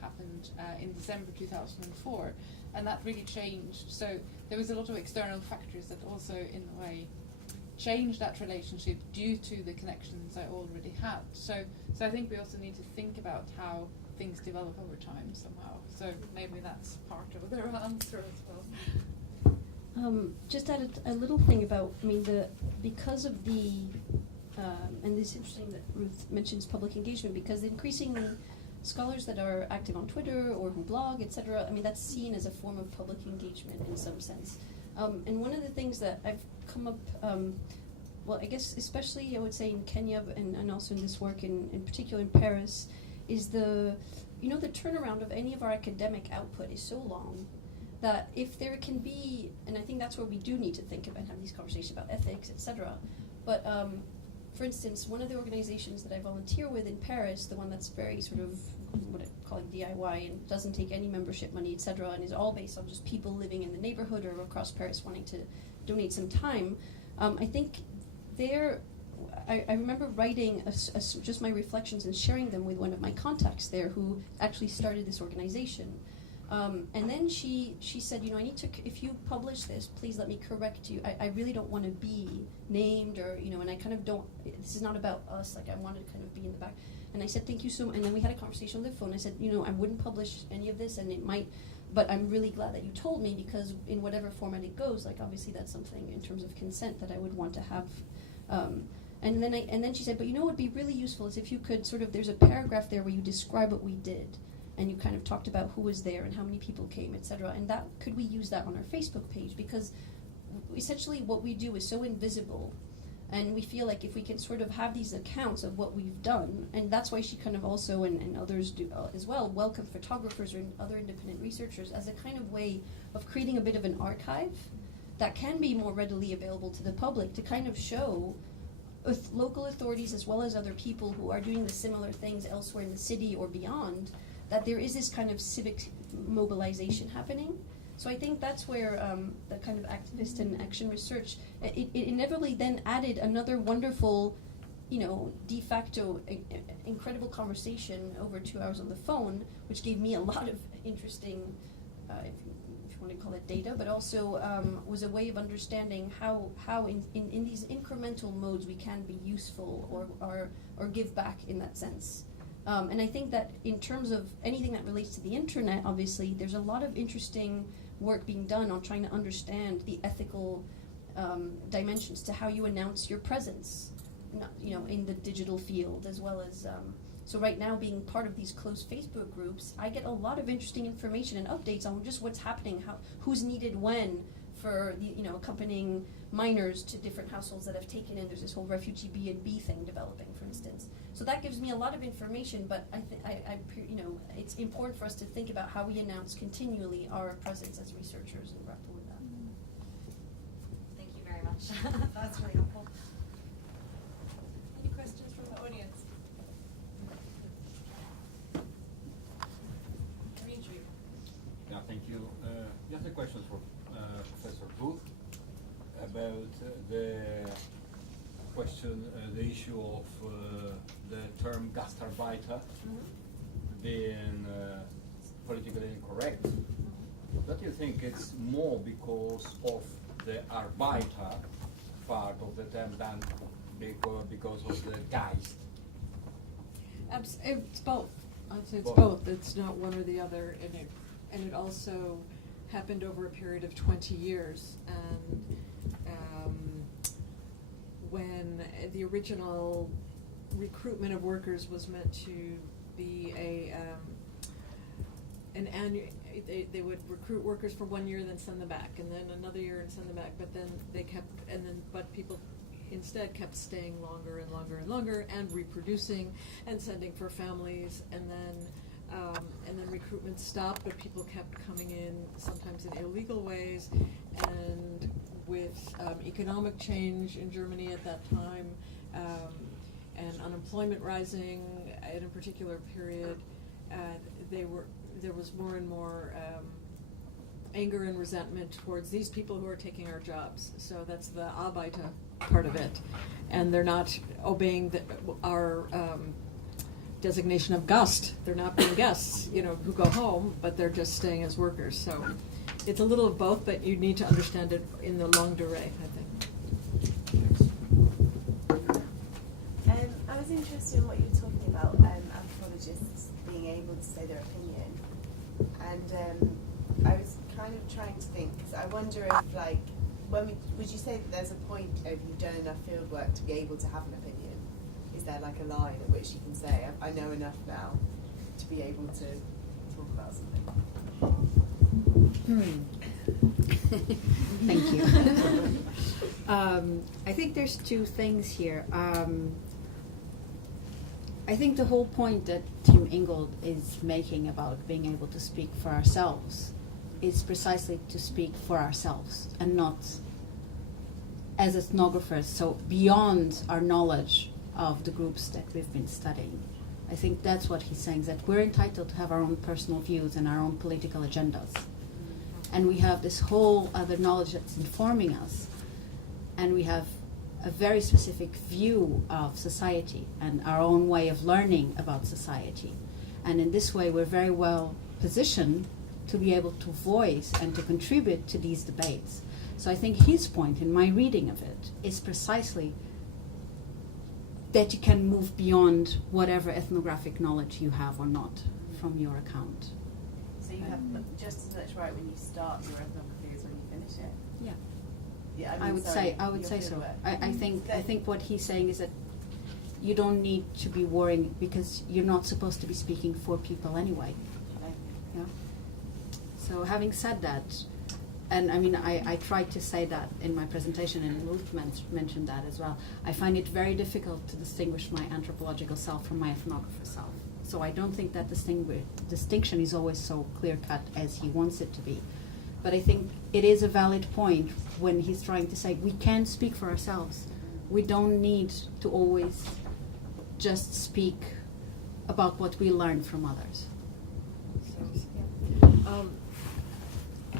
happened in December 2004, and that really changed. So there was a lot of external factors that also, in a way, changed that relationship due to the connections I already had. So I think we also need to think about how things develop over time somehow. So maybe that's part of their answer as well. Just add a little thing about, because of the and it's interesting that Ruth mentions public engagement, because increasingly scholars that are active on Twitter or who blog, etc., that's seen as a form of public engagement in some sense. And one of the things that I've come up, I guess especially I would say in Kenya and also in this work in particular in Paris, is the turnaround of any of our academic output is so long that if there can be, and I think that's where we do need to think about and have these conversations about ethics, etc. But for instance, one of the organizations that I volunteer with in Paris, the one that's very sort of what I call it DIY and doesn't take any membership money, etc., and is all based on just people living in the neighborhood or across Paris wanting to donate some time. I think I remember writing just my reflections and sharing them with one of my contacts there who actually started this organization. And then she said, I need to, if you publish this, please let me correct you. I really don't want to be named or, and I kind of don't, this is not about us, I want to kind of be in the back. And I said, thank you so much. And then we had a conversation on the phone. I said, I wouldn't publish any of this, and it might, but I'm really glad that you told me, because in whatever format it goes, obviously that's something in terms of consent that I would want to have. And then she said, but what would be really useful is if you could there's a paragraph there where you describe what we did. And you kind of talked about who was there and how many people came, etc. And could we use that on our Facebook page? Because essentially what we do is so invisible, And we feel like if we can sort of have these accounts of what we've done, and that's why she kind of also, and others do as well, welcome photographers or other independent researchers as a kind of way of creating a bit of an archive that can be more readily available to the public to kind of show local authorities as well as other people who are doing the similar things elsewhere in the city or beyond, that there is this kind of civic mobilization happening. So I think that's where the kind of activist and action research, it inevitably then added another wonderful, de facto incredible conversation over 2 hours on the phone, which gave me a lot of interesting, if you want to call it data, but also was a way of understanding how in these incremental modes we can be useful or give back in that sense. And I think that in terms of anything that relates to the internet, obviously, there's a lot of interesting work being done on trying to understand the ethical dimensions to how you announce your presence, in the digital field, as well as, so right now being part of these closed Facebook groups, I get a lot of interesting information and updates on just what's happening, who's needed when for the, accompanying minors to different households that have taken in. There's this whole refugee B&B thing developing, for instance. So that gives me a lot of information, but it's important for us to think about how we announce continually our presence as researchers and grapple with that. Thank you very much. That's really helpful. Any questions from the audience? Dimitri. Yeah, thank you. Just a question for Professor Ruth about the question, the issue of the term Gastarbeiter being politically incorrect. Don't you think it's more because of the Arbeiter part of the term than because of the Geist? It's both. I'd say it's Both. both. It's not one or the other, and it also happened over a period of 20 years. And when the original recruitment of workers was meant to be an annual, they would recruit workers for 1 year, then send them back, and then another year and send them back. But then but people instead kept staying longer and longer and longer, and reproducing and sending for families, and then recruitment stopped, but people kept coming in, sometimes in illegal ways, and with economic change in Germany at that time, and unemployment rising in a particular period, there was more and more anger and resentment towards these people who are taking our jobs. So that's the Arbeiter part of it, and they're not obeying our designation of Gast. They're not being guests, who go home, but they're just staying as workers. So it's a little of both, but you need to understand it in the longue durée, I think. I was interested in what you were talking about, anthropologists being able to say their opinion. And I was kind of trying to think, because I wonder if, would you say that there's a point of you've done enough field work to be able to have an opinion? Is there like a line at which you can say, I know enough now to be able to talk about something? Thank you. I think there's two things here. I think the whole point that Thieme Ingold is making about being able to speak for ourselves is precisely to speak for ourselves and not as ethnographers, so beyond our knowledge of the groups that we've been studying. I think that's what he's saying, that we're entitled to have our own personal views and our own political agendas. And we have this whole other knowledge that's informing us, and we have a very specific view of society and our own way of learning about society. And in this way, we're very well positioned to be able to voice and to contribute to these debates. So I think his point in my reading of it is precisely that you can move beyond whatever ethnographic knowledge you have or not from your account. So you have just as much right when you start your ethnography as when you finish it? Yeah. Yeah, I would say so. I think what he's saying is that you don't need to be worrying because you're not supposed to be speaking for people anyway. Okay. Yeah. So having said that, and I mean, I tried to say that in my presentation, and Ruth mentioned that as well. I find it very difficult to distinguish my anthropological self from my ethnographer self. So I don't think that distinction is always so clear-cut as he wants it to be. But I think it is a valid point when he's trying to say we can speak for ourselves. We don't need to always just speak about what we learn from others.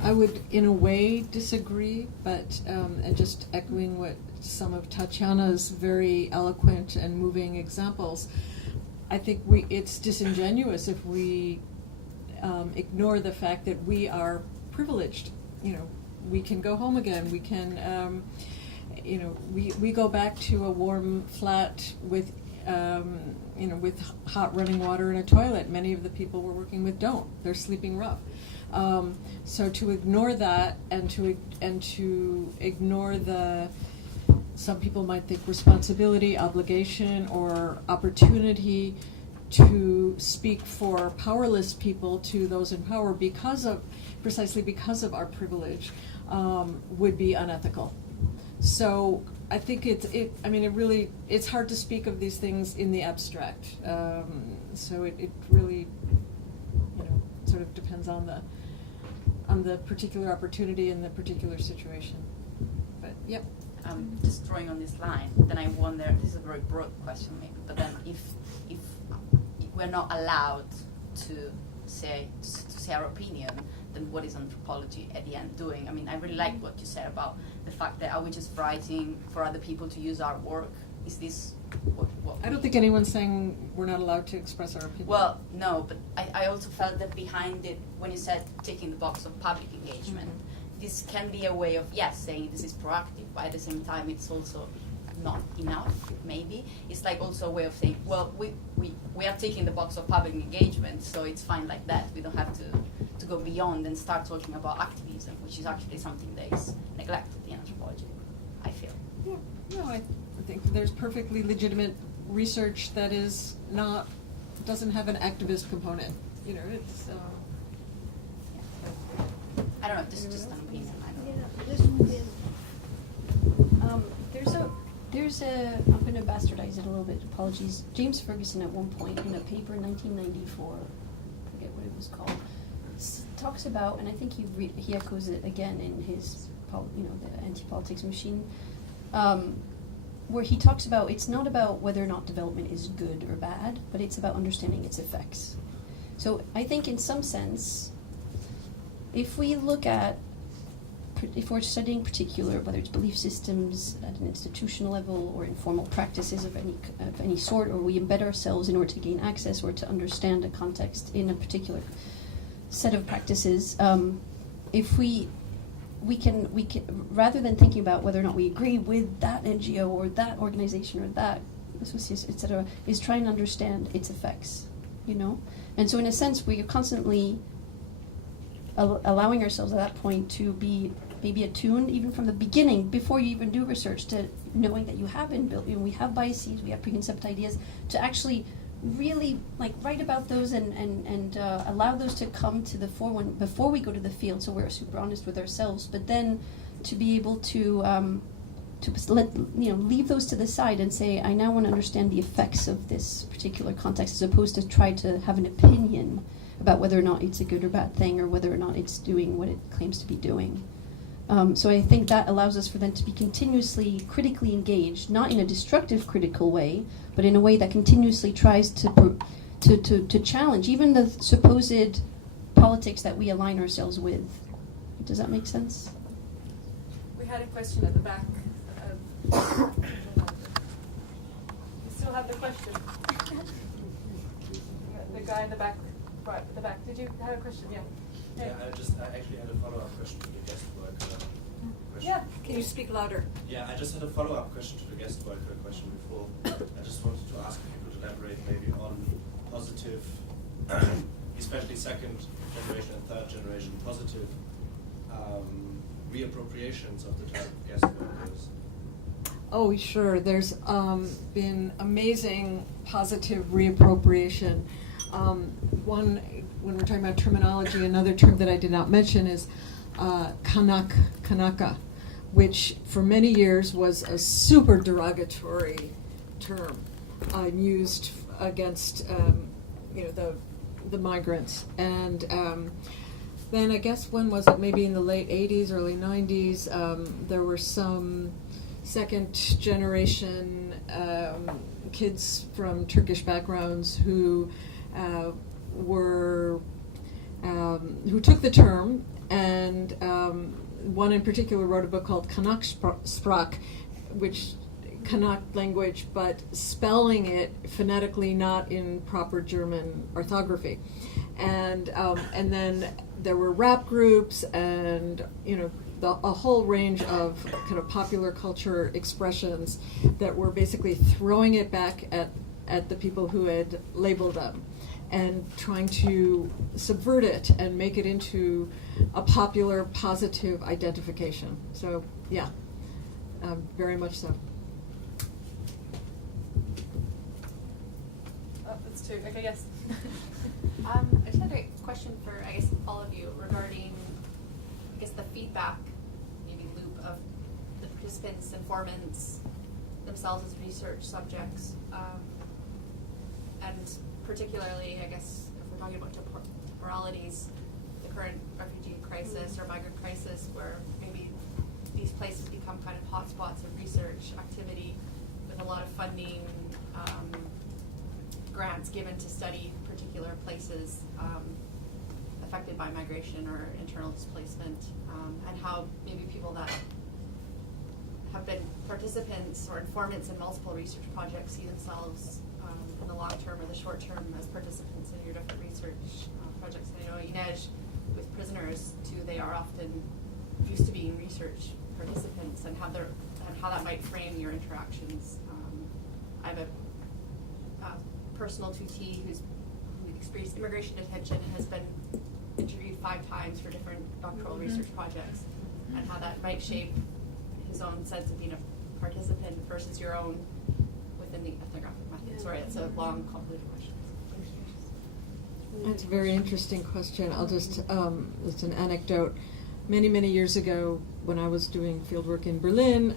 I would, in a way, disagree, but and just echoing what some of Tatiana's very eloquent and moving examples, I think it's disingenuous if we ignore the fact that we are privileged. You know, we can go home again. We can, you know, we go back to a warm flat with, you know, with hot running water and a toilet. Many of the people we're working with don't. They're sleeping rough. So to ignore that and to ignore the, some people might think responsibility, obligation, or opportunity to speak for powerless people to those in power precisely because of our privilege, would be unethical. So I think it's hard to speak of these things in the abstract. So it really, you know, sort of depends on the particular opportunity and the particular situation. But yep. Just drawing on this line, then I wonder, this is a very broad question maybe, but then if we're not allowed to say our opinion, then what is anthropology at the end doing? I mean, I really like what you said about the fact that are we just writing for other people to use our work? Is this what I don't think anyone's saying we're not allowed to express our opinion. Well, no, but I also felt that behind it, when you said ticking the box of public engagement, this can be a way of, yes, saying this is proactive, but at the same time it's also not enough, maybe. It's like also a way of saying, well, we are ticking the box of public engagement, so it's fine like that. We don't have to go beyond and start talking about activism, which is actually something that is neglected in anthropology, I feel. Yeah, no, I think there's perfectly legitimate research that doesn't have an activist component. You know, it's... I don't know, this is just an opinion. I don't know. Yeah, this one is. There's a. I'm going to bastardize it a little bit. Apologies. James Ferguson at one point in a paper in 1994, I forget what it was called, talks about, and I think he echoes it again in his, the anti-politics machine, where he talks about it's not about whether or not development is good or bad, but it's about understanding its effects. So I think in some sense, if we're studying particular, whether it's belief systems at an institutional level or informal practices of any sort, or we embed ourselves in order to gain access or to understand a context in a particular set of practices, if we can rather than thinking about whether or not we agree with that NGO or that organization or that association, etc., is trying to understand its effects, you know. And so in a sense, we are constantly allowing ourselves at that point to be maybe attuned even from the beginning, before you even do research, to knowing that you have been built, we have biases, we have preconceived ideas, to actually really write about those and allow those to come to the fore before we go to the field, so we're super honest with ourselves, but then to be able to leave those to the side and say, I now want to understand the effects of this particular context, as opposed to try to have an opinion about whether or not it's a good or bad thing, or whether or not it's doing what it claims to be doing. So I think that allows us for them to be continuously critically engaged, not in a destructive critical way, but in a way that continuously tries to challenge even the supposed politics that we align ourselves with. Does that make sense? We had a question at the back. You still have the question? The guy in the back, right at the back. Did you have a question? Yeah. Yeah, I actually had a follow-up question to the guest worker question. Yeah. Can you speak louder? Yeah, I just had a follow-up question to the guest worker question before. I just wanted to ask if you could elaborate maybe on positive, especially second generation and third generation, positive reappropriations of the type of guest workers. Oh, sure. There's been amazing positive reappropriation. One, when we're talking about terminology, another term that I did not mention is Kanaka, which for many years was a super derogatory term used against the migrants. And then I guess when was it? Maybe in the late 80s, early 90s, there were some second generation kids from Turkish backgrounds who who took the term, and one in particular wrote a book called Kanak-Sprach, which Kanak language, but spelling it phonetically, not in proper German orthography. And then there were rap groups and, a whole range of kind of popular culture expressions that were basically throwing it back at the people who had labeled them and trying to subvert it and make it into a popular, positive identification. So, yeah, very much so. Oh, that's two. Okay, yes. I just had a question for, I guess, all of you regarding, I guess, the feedback, maybe loop of the participants, informants, themselves as research subjects, and particularly, I guess, if we're talking about temporalities, the current refugee crisis or migrant crisis, where maybe these places become kind of hotspots of research activity with a lot of funding, grants given to study particular places affected by migration or internal displacement, and how maybe people that have been participants or informants in multiple research projects see themselves in the long term or the short term as participants in your different research projects. And I know Ines, with prisoners too, they are often used to being research participants, and how that might frame your interactions. I have a personal tutee who experienced immigration detention, has been interviewed 5 times for different doctoral research projects, and how that might shape his own sense of being a participant versus your own within the ethnographic method. Sorry, it's a long, complicated question. That's a very interesting question. I'll just, it's an anecdote. Many, many years ago, when I was doing fieldwork in Berlin,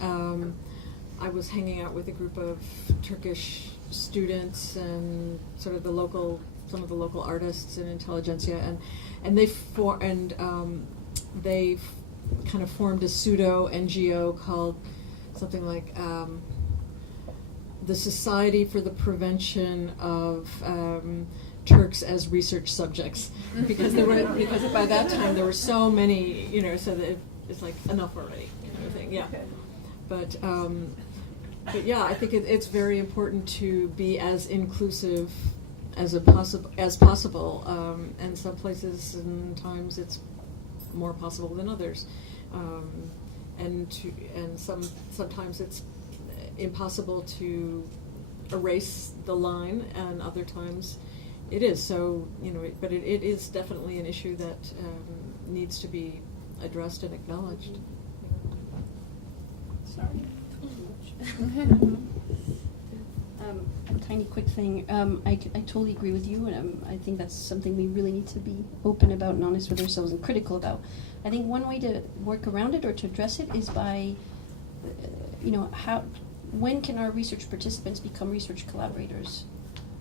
I was hanging out with a group of Turkish students and sort of some of the local artists and intelligentsia, and they kind of formed a pseudo NGO called something like the Society for the Prevention of Turks as Research Subjects, because by that time there were so many, so that it's like enough already, thing. Yeah. But yeah, I think it's very important to be as inclusive as possible, and some places and times it's more possible than others, and sometimes it's impossible to erase the line, and other times it is. So but it is definitely an issue that needs to be addressed and acknowledged. Sorry. A tiny quick thing. I totally agree with you, and I think that's something we really need to be open about and honest with ourselves and critical about. I think one way to work around it or to address it is by, when can our research participants become research collaborators?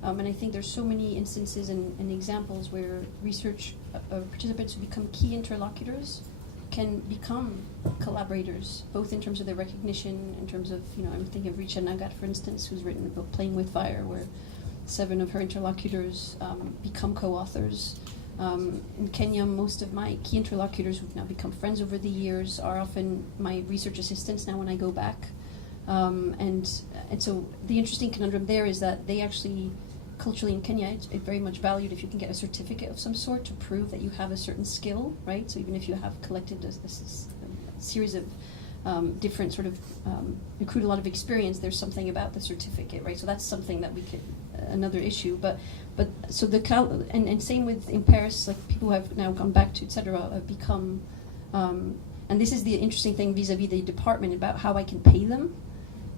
And I think there's so many instances and examples where research participants who become key interlocutors can become collaborators, both in terms of their recognition, in terms of, I'm thinking of Richa Nagat, for instance, who's written a book, Playing with Fire, where 7 of her interlocutors become co-authors. In Kenya, most of my key interlocutors who've now become friends over the years are often my research assistants now when I go back. And so the interesting conundrum there is that they actually, culturally in Kenya, it's very much valued if you can get a certificate of some sort to prove that you have a certain skill, right? So even if you have collected a series of different sort of accrued a lot of experience, there's something about the certificate, right? So that's something that we could another issue. But so and same with in Paris, like people who have now gone back to etc. have become, and this is the interesting thing vis-a-vis the department about how I can pay them.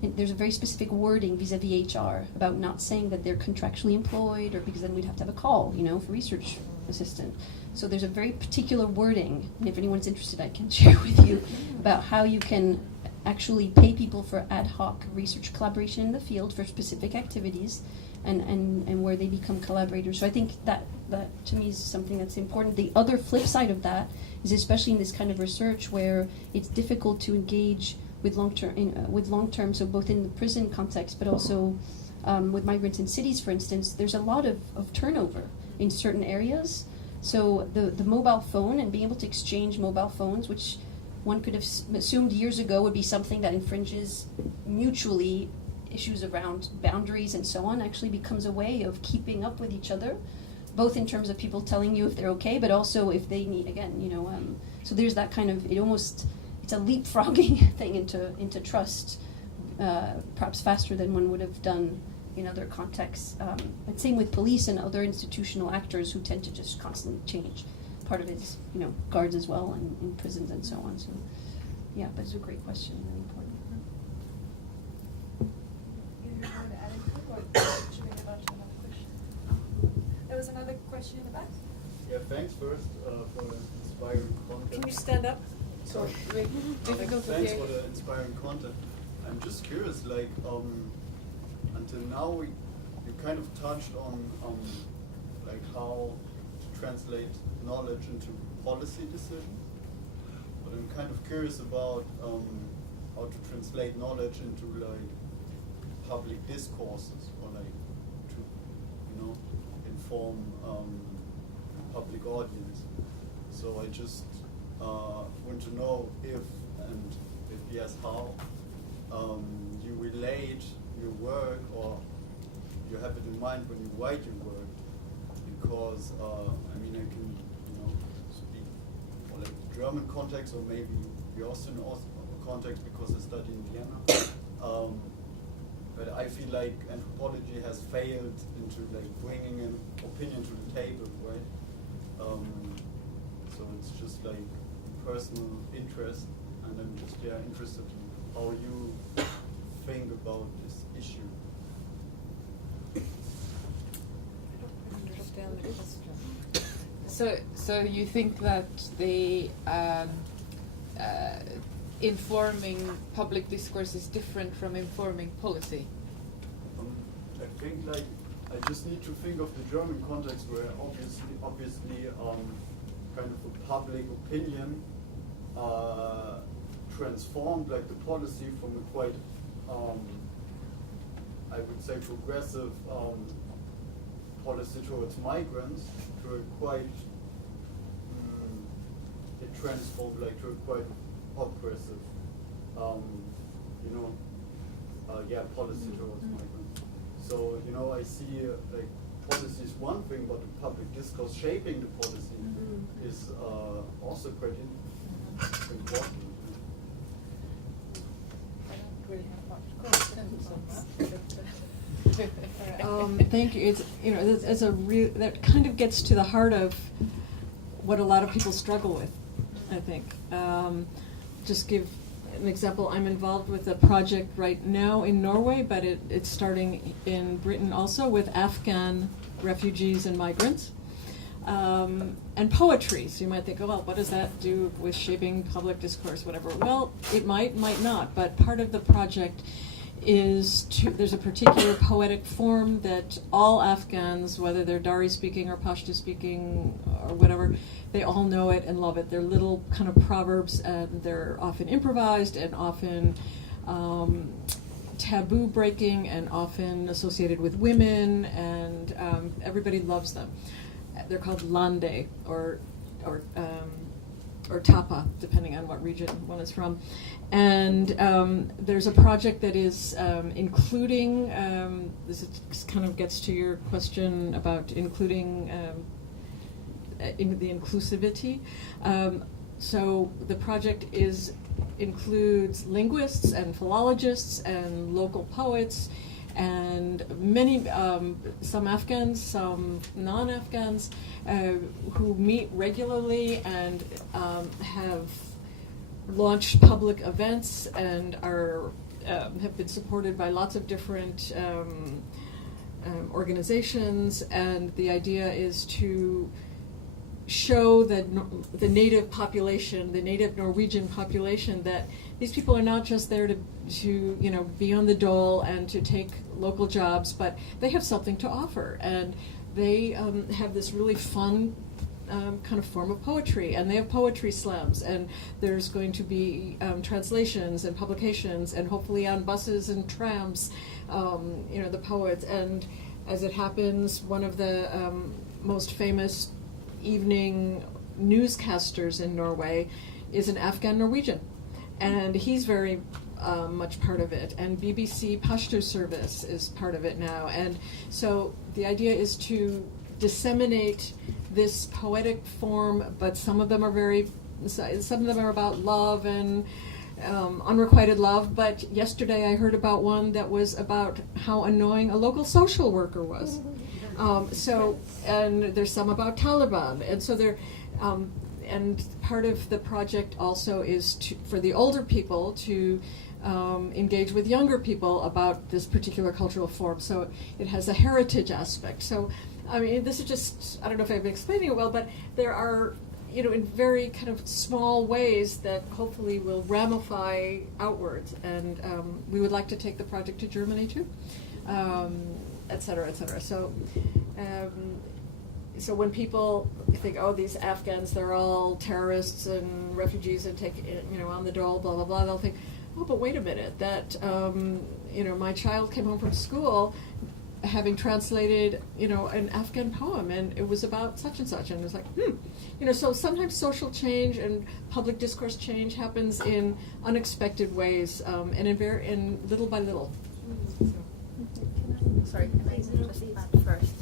There's a very specific wording vis-a-vis HR about not saying that they're contractually employed, or because then we'd have to have a call, for research assistant. So there's a very particular wording, and if anyone's interested, I can share with you about how you can actually pay people for ad hoc research collaboration in the field for specific activities, and where they become collaborators. So I think that to me is something that's important. The other flip side of that is, especially in this kind of research where it's difficult to engage with long-term, so both in the prison context, but also with migrants in cities, for instance, there's a lot of turnover in certain areas. So the mobile phone and being able to exchange mobile phones, which one could have assumed years ago would be something that infringes mutually issues around boundaries and so on, actually becomes a way of keeping up with each other, both in terms of people telling you if they're okay, but also if they need, again, so there's that kind of, it's a leapfrogging thing into trust, perhaps faster than one would have done in other contexts. And same with police and other institutional actors who tend to just constantly change. Part of it is, guards as well, and in prisons and so on. So, yeah, but it's a great question, really important. There was another question in the back. Yeah, thanks first for inspiring content. Can you stand up? Sorry. Thanks for the inspiring content. I'm just curious, until now you kind of touched on how to translate knowledge into policy decisions, but I'm kind of curious about how to translate knowledge into public discourses, or to inform public audience. So I just want to know if yes, how you relate your work, or you have it in mind when you write your work, because I can speak for the German context, or maybe the Austrian context because I study in Vienna. But I feel like anthropology has failed into bringing an opinion to the table, right? So it's just personal interest, and I'm just interested in how you think about this issue. So you think that the informing public discourse is different from informing policy? I think I just need to think of the German context, where obviously kind of a public opinion transformed the policy from a quite I would say progressive policy towards migrants to a quite it transformed to a quite oppressive policy towards migrants. So I see policy is one thing, but the public discourse shaping the policy is also quite important. Thank you. It's that kind of gets to the heart of what a lot of people struggle with, I think. Just give an example. I'm involved with a project right now in Norway, but it's starting in Britain also, with Afghan refugees and migrants. And poetry. So you might think, well, what does that do with shaping public discourse, whatever? Well, it might not, but part of the project is there's a particular poetic form that all Afghans, whether they're Dari speaking or Pashto speaking or whatever, they all know it and love it. They're little kind of proverbs, and they're often improvised and often taboo breaking and often associated with women, and everybody loves them. They're called lande or tapa, depending on what region one is from. And there's a project that is including, this kind of gets to your question about including in the inclusivity. So the project includes linguists and philologists and local poets, and many, some Afghans, some non-Afghans, who meet regularly and have launched public events and have been supported by lots of different organizations. And the idea is to show the native population, the native Norwegian population, that these people are not just there to be on the dole and to take local jobs, but they have something to offer, and they have this really fun kind of form of poetry, and they have poetry slams, and there's going to be translations and publications, and hopefully on buses and trams, the poets. And as it happens, one of the most famous evening newscasters in Norway is an Afghan Norwegian, and he's very much part of it, and BBC Pashto service is part of it now. And so the idea is to disseminate this poetic form, but some of them are about love and unrequited love. But yesterday I heard about one that was about how annoying a local social worker was. And there's some about Taliban, and so and part of the project also is for the older people to engage with younger people about this particular cultural form. So it has a heritage aspect. So, I mean, this is just, I don't know if I'm explaining it well, but there are, in very kind of small ways that hopefully will ramify outwards. And we would like to take the project to Germany too, et cetera, et cetera. So, so when people think, oh, these Afghans, they're all terrorists and refugees and take, on the dole, blah, blah, blah, they'll think, oh, but wait a minute, that, my child came home from school having translated, an Afghan poem, and it was about such and such, and it was like, so sometimes social change and public discourse change happens in unexpected ways, and in little by little. Sorry, can I just add first?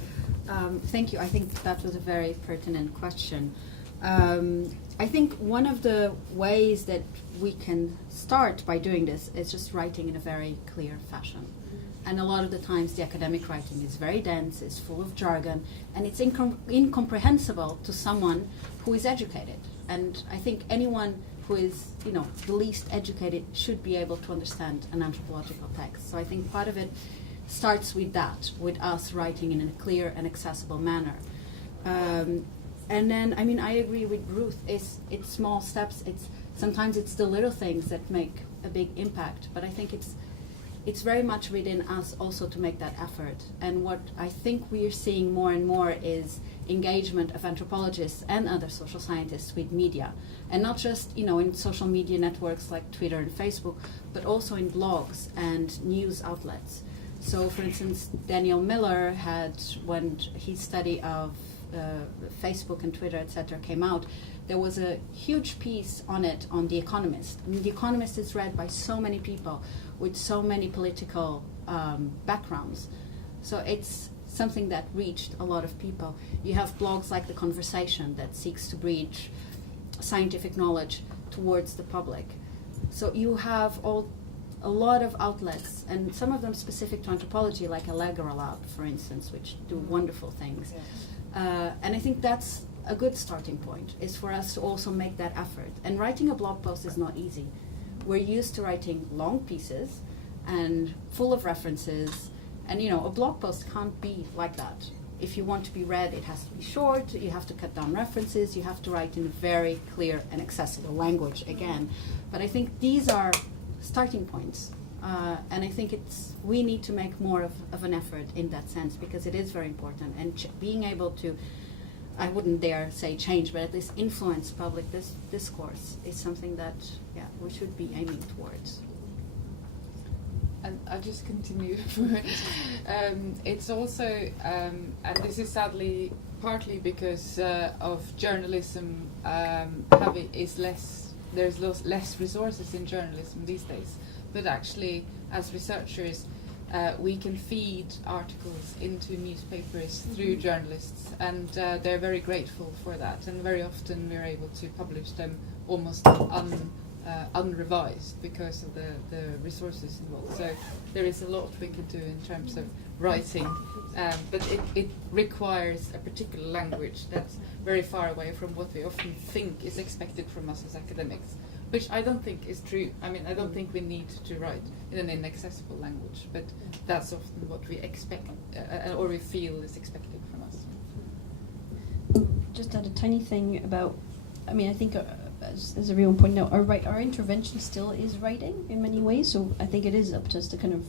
Thank you. I think that was a very pertinent question. I think one of the ways that we can start by doing this is just writing in a very clear fashion. And a lot of the times the academic writing is very dense, it's full of jargon, and it's incomprehensible to someone who is educated. And I think anyone who is, the least educated should be able to understand an anthropological text. So I think part of it starts with that, with us writing in a clear and accessible manner. And then, I agree with Ruth. It's small steps. Sometimes it's the little things that make a big impact. But I think it's very much within us also to make that effort. And what I think we are seeing more and more is engagement of anthropologists and other social scientists with media, and not just in social media networks like Twitter and Facebook, but also in blogs and news outlets. So, for instance, Daniel Miller had, when his study of Facebook and Twitter, etc., came out, there was a huge piece on it on The Economist. The Economist is read by so many people with so many political backgrounds. So it's something that reached a lot of people. You have blogs like The Conversation that seeks to bridge scientific knowledge towards the public. So you have a lot of outlets, and some of them specific to anthropology, like Allegra Lab, for instance, which do wonderful things. Yes. And I think that's a good starting point, is for us to also make that effort. And writing a blog post is not easy. We're used to writing long pieces and full of references, and a blog post can't be like that. If you want to be read, it has to be short, you have to cut down references, you have to write in a very clear and accessible language again. But I think these are starting points. And I think we need to make more of an effort in that sense, because it is very important. And being able to, I wouldn't dare say change, but at least influence public discourse is something that we should be aiming towards. And I'll just continue. It's also, and this is sadly partly because of journalism there's less resources in journalism these days. But actually, as researchers, we can feed articles into newspapers through journalists, and they're very grateful for that. And very often we're able to publish them almost unrevised because of the resources involved. So there is a lot we can do in terms of writing, but it requires a particular language that's very far away from what we often think is expected from us as academics, which I don't think is true. I don't think we need to write in an inaccessible language, but that's often what we expect or we feel is expected from us. Just add a tiny thing about, I mean, I think, as everyone pointed out, our intervention still is writing in many ways, so I think it is up to us to kind of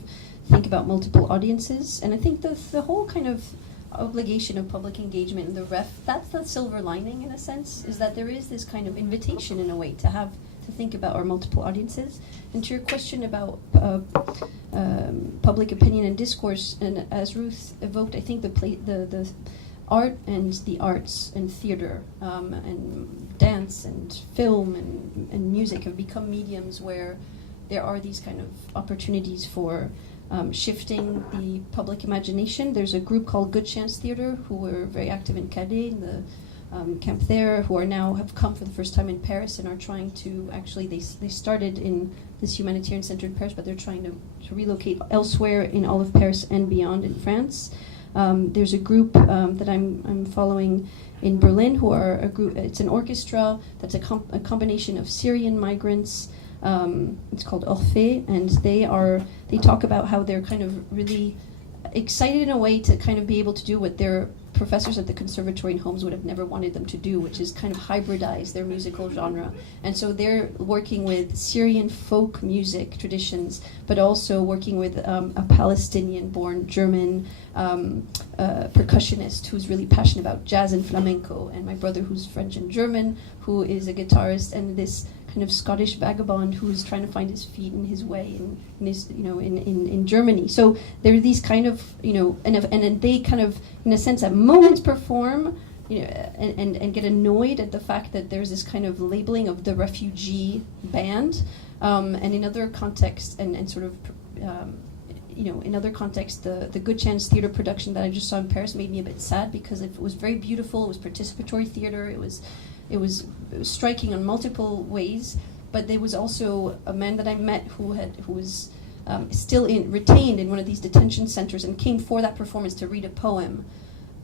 think about multiple audiences. And I think the whole kind of obligation of public engagement and that's the silver lining in a sense, is that there is this kind of invitation in a way to think about our multiple audiences. And to your question about public opinion and discourse, and as Ruth evoked, I think the art and the arts and theater and dance and film and music have become mediums where there are these kind of opportunities for shifting the public imagination. There's a group called Good Chance Theater who were very active in Calais, in the camp there, who have come for the first time in Paris and are trying to actually, they started in this humanitarian center in Paris, but they're trying to relocate elsewhere in all of Paris and beyond in France. There's a group that I'm following in Berlin who are a group, it's an orchestra that's a combination of Syrian migrants. It's called Orphée, and they talk about how they're kind of really excited in a way to kind of be able to do what their professors at the conservatory in Holmes would have never wanted them to do, which is kind of hybridize their musical genre. And so they're working with Syrian folk music traditions, but also working with a Palestinian-born German percussionist who's really passionate about jazz and flamenco, and my brother who's French and German, who is a guitarist, and this kind of Scottish vagabond who's trying to find his feet and his way in Germany. So there are these kind of, and they kind of, in a sense, at moments perform, and get annoyed at the fact that there's this kind of labeling of the refugee band, and in other contexts, and sort of, in other contexts, the Good Chance Theater production that I just saw in Paris made me a bit sad because it was very beautiful. It was participatory theater. It was striking on multiple ways, but there was also a man that I met who was still retained in one of these detention centers and came for that performance to read a poem.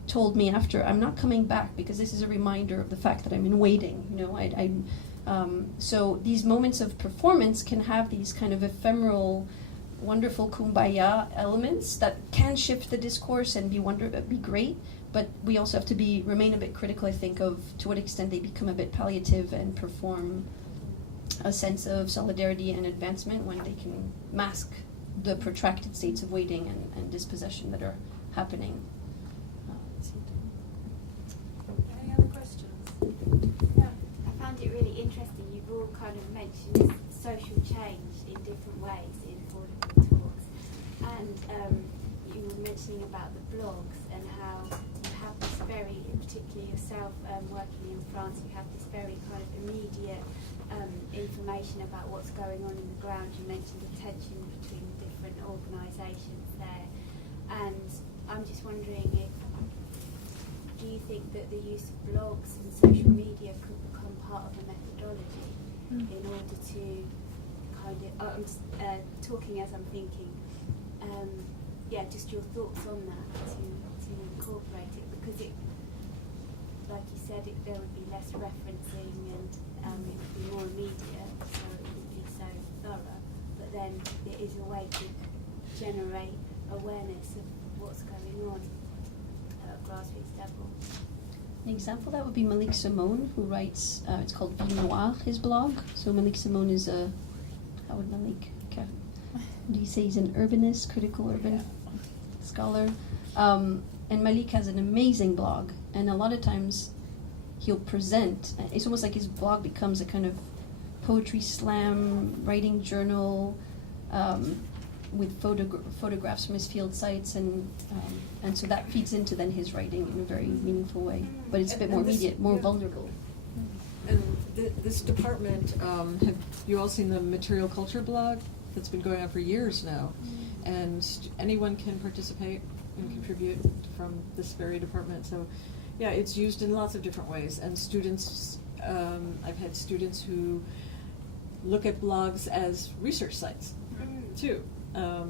Told me after, I'm not coming back because this is a reminder of the fact that I'm in waiting. So these moments of performance can have these kind of ephemeral, wonderful kumbaya elements that can shift the discourse and be great. But we also have to remain a bit critical, I think, of to what extent they become a bit palliative and perform a sense of solidarity and advancement when they can mask the protracted states of waiting and dispossession that are happening. Any other questions? Yeah. I found it really interesting. You've all kind of mentioned social change in different ways in all of your talks. And you were mentioning about the blogs and how you have this very, particularly yourself working in France, you have this very kind of immediate information about what's going on in the ground. You mentioned the tension between different organisations there. And I'm just wondering do you think that the use of blogs and social media could become part of a methodology in order to kind of, I'm just talking as I'm thinking, just your thoughts on that to incorporate it, because it, like you said, there would be less referencing and it would be more immediate, so it wouldn't be so thorough, but then there is a way to generate awareness of what's going on at a grassroots level. An example that would be Malik Simone, who writes, it's called Vie Noire, his blog. So Malik Simone is how would Malik, do you say he's an urbanist, critical urban scholar? And Malik has an amazing blog, and a lot of times he'll present, it's almost like his blog becomes a kind of poetry slam, writing journal, with photographs from his field sites, and so that feeds into then his writing in a very meaningful way. But it's a bit more immediate, more vulnerable. And this department, have you all seen the Material Culture blog that's been going on for years now? And anyone can participate and contribute from this very department. So, yeah, it's used in lots of different ways. And students, I've had students who look at blogs as research sites, too.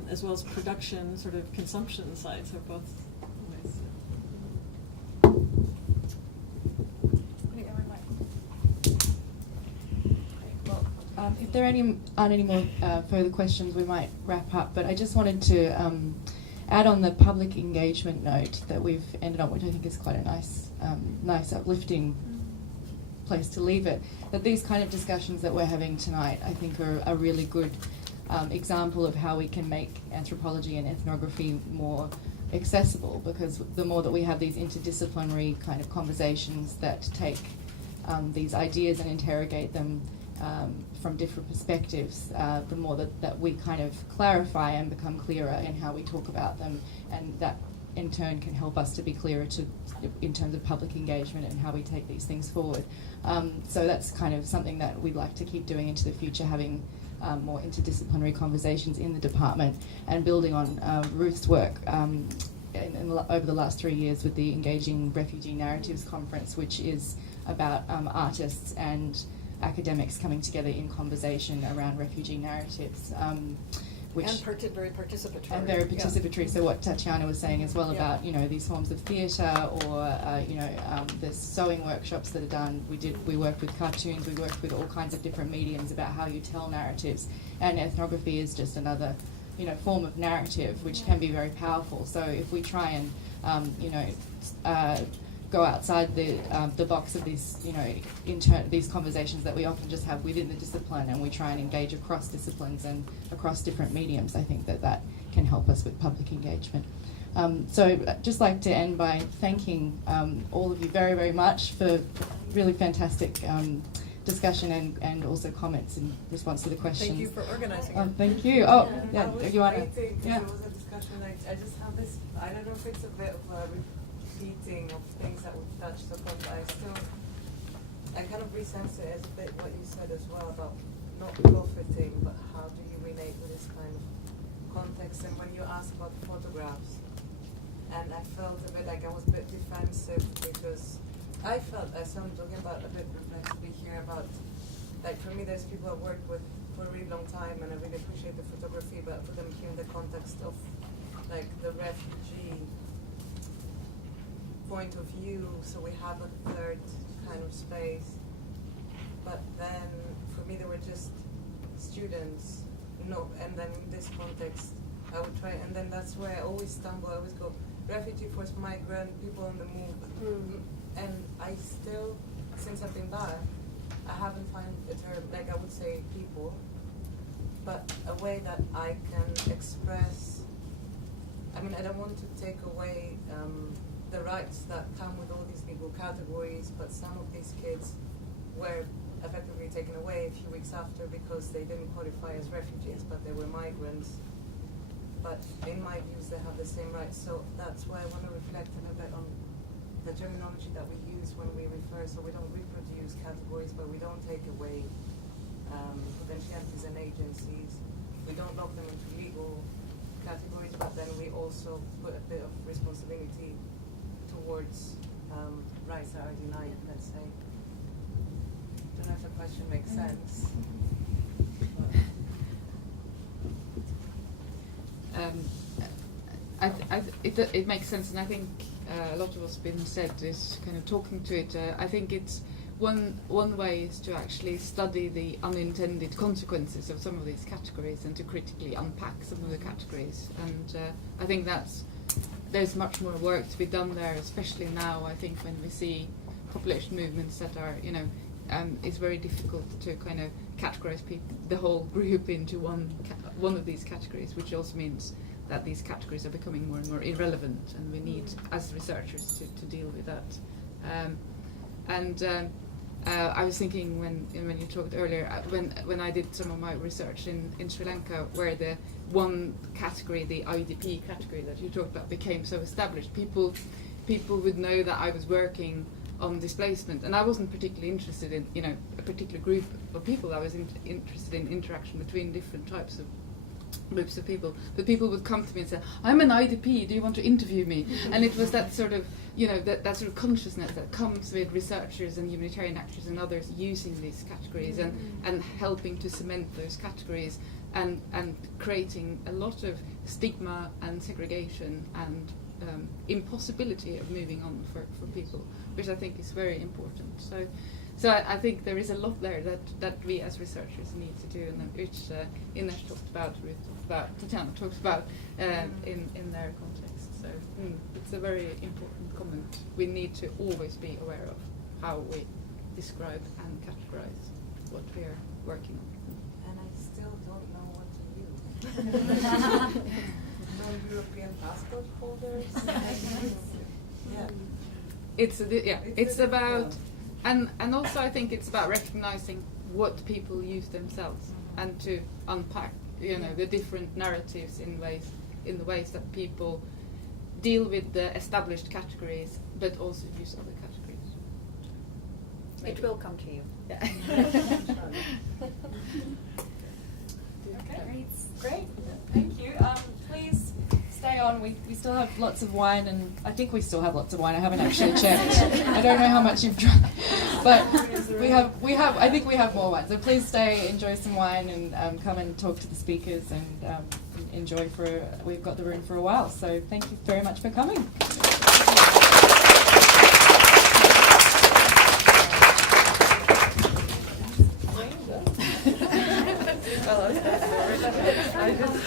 As well as production, sort of consumption sites of both ways. Well, if there aren't any more further questions, we might wrap up. But I just wanted to add on the public engagement note that we've ended on, which I think is quite a nice uplifting place to leave it, that these kind of discussions that we're having tonight, I think, are a really good example of how we can make anthropology and ethnography more accessible, because the more that we have these interdisciplinary kind of conversations that take these ideas and interrogate them from different perspectives, the more that we kind of clarify and become clearer in how we talk about them, and that in turn can help us to be clearer in terms of public engagement and how we take these things forward. So that's kind of something that we'd like to keep doing into the future, having more interdisciplinary conversations in the department, and building on Ruth's work over the last 3 years with the Engaging Refugee Narratives Conference, which is about artists and academics coming together in conversation around refugee narratives. Which very participatory. And very participatory. So what Tatiana was saying as well about, you know, these forms of theatre, or there's sewing workshops that are done. We work with cartoons. We work with all kinds of different mediums about how you tell narratives. And ethnography is just another, form of narrative which can be very powerful. So if we try and go outside the box of these, these conversations that we often just have within the discipline, and we try and engage across disciplines and across different mediums, I think that can help us with public engagement. So I'd just like to end by thanking all of you very, very much for really fantastic discussion and also comments in response to the questions. Thank you for organizing it. Thank you. I was Ioanna. waiting, Yeah. there was a discussion. I just have this, I don't know if it's a bit of a repeating of things that we've touched upon, but I kind of resense it as a bit what you said as well about not profiting, but how do you relate with this kind of context. And when you asked about photographs, and I felt a bit like I was a bit defensive, because I felt, as I'm talking about a bit reflexively here, about, like, for me there's people I've worked with for a really long time, and I really appreciate the photography, but I put them here in the context of, like, the refugee point of view, so we have a third kind of space. But then, for me, they were just students, and then in this context, I would try, and then that's where I always stumble, I always go, refugee, forced migrant, people on the move, and I still, since I've been back, I haven't found a term, like I would say people, but a way that I can express, I mean, I don't want to take away the rights that come with all these legal categories, but some of these kids were effectively taken away a few weeks after because they didn't qualify as refugees, but they were migrants. But in my views, they have the same rights. So that's why I want to reflect a little bit on the terminology that we use when we refer. So we don't reproduce categories, but we don't take away potentialities and agencies. We don't lock them into legal categories, but then we also put a bit of responsibility towards rights that are denied, let's say. I don't know if the question makes sense. It makes sense, and I think a lot of what's been said is kind of talking to it. I think it's one way is to actually study the unintended consequences of some of these categories and to critically unpack some of the categories. And I think there's much more work to be done there, especially now. I think when we see population movements that are, it's very difficult to kind of categorize the whole group into one of these categories, which also means that these categories are becoming more and more irrelevant, and we need, as researchers, to deal with that. I was thinking when you talked earlier, when I did some of my research in Sri Lanka, where the one category, the IDP category that you talked about, became so established, people would know that I was working on displacement, and I wasn't particularly interested in a particular group of people. I was interested in interaction between different types of groups of people, but people would come to me and say, "I'm an IDP, do you want to interview me?" And it was that sort of that sort of consciousness that comes with researchers and humanitarian actors and others using these categories and helping to cement those categories and creating a lot of stigma and segregation and impossibility of moving on for people, which I think is very important. So I think there is a lot there that we as researchers need to do, and which Ines talked about, Ruth talked about, Tatiana talks about in their context. So it's a very important comment. We need to always be aware of how we describe and categorize what we are working on. And I still don't know what to use. Non-European passport holders. Yeah. It's about, and also I think it's about recognizing what people use themselves and to unpack, the different narratives in the ways that people deal with the established categories, but also use other categories. It will come to you. Yeah. Okay, great. Thank you. Please stay on. We still have lots of wine, and I think we still have lots of wine. I haven't actually checked. I don't know how much you've drunk, but I think we have more wine. So please stay, enjoy some wine, and come and talk to the speakers and enjoy we've got the room for a while. So thank you very much for coming. Well, I just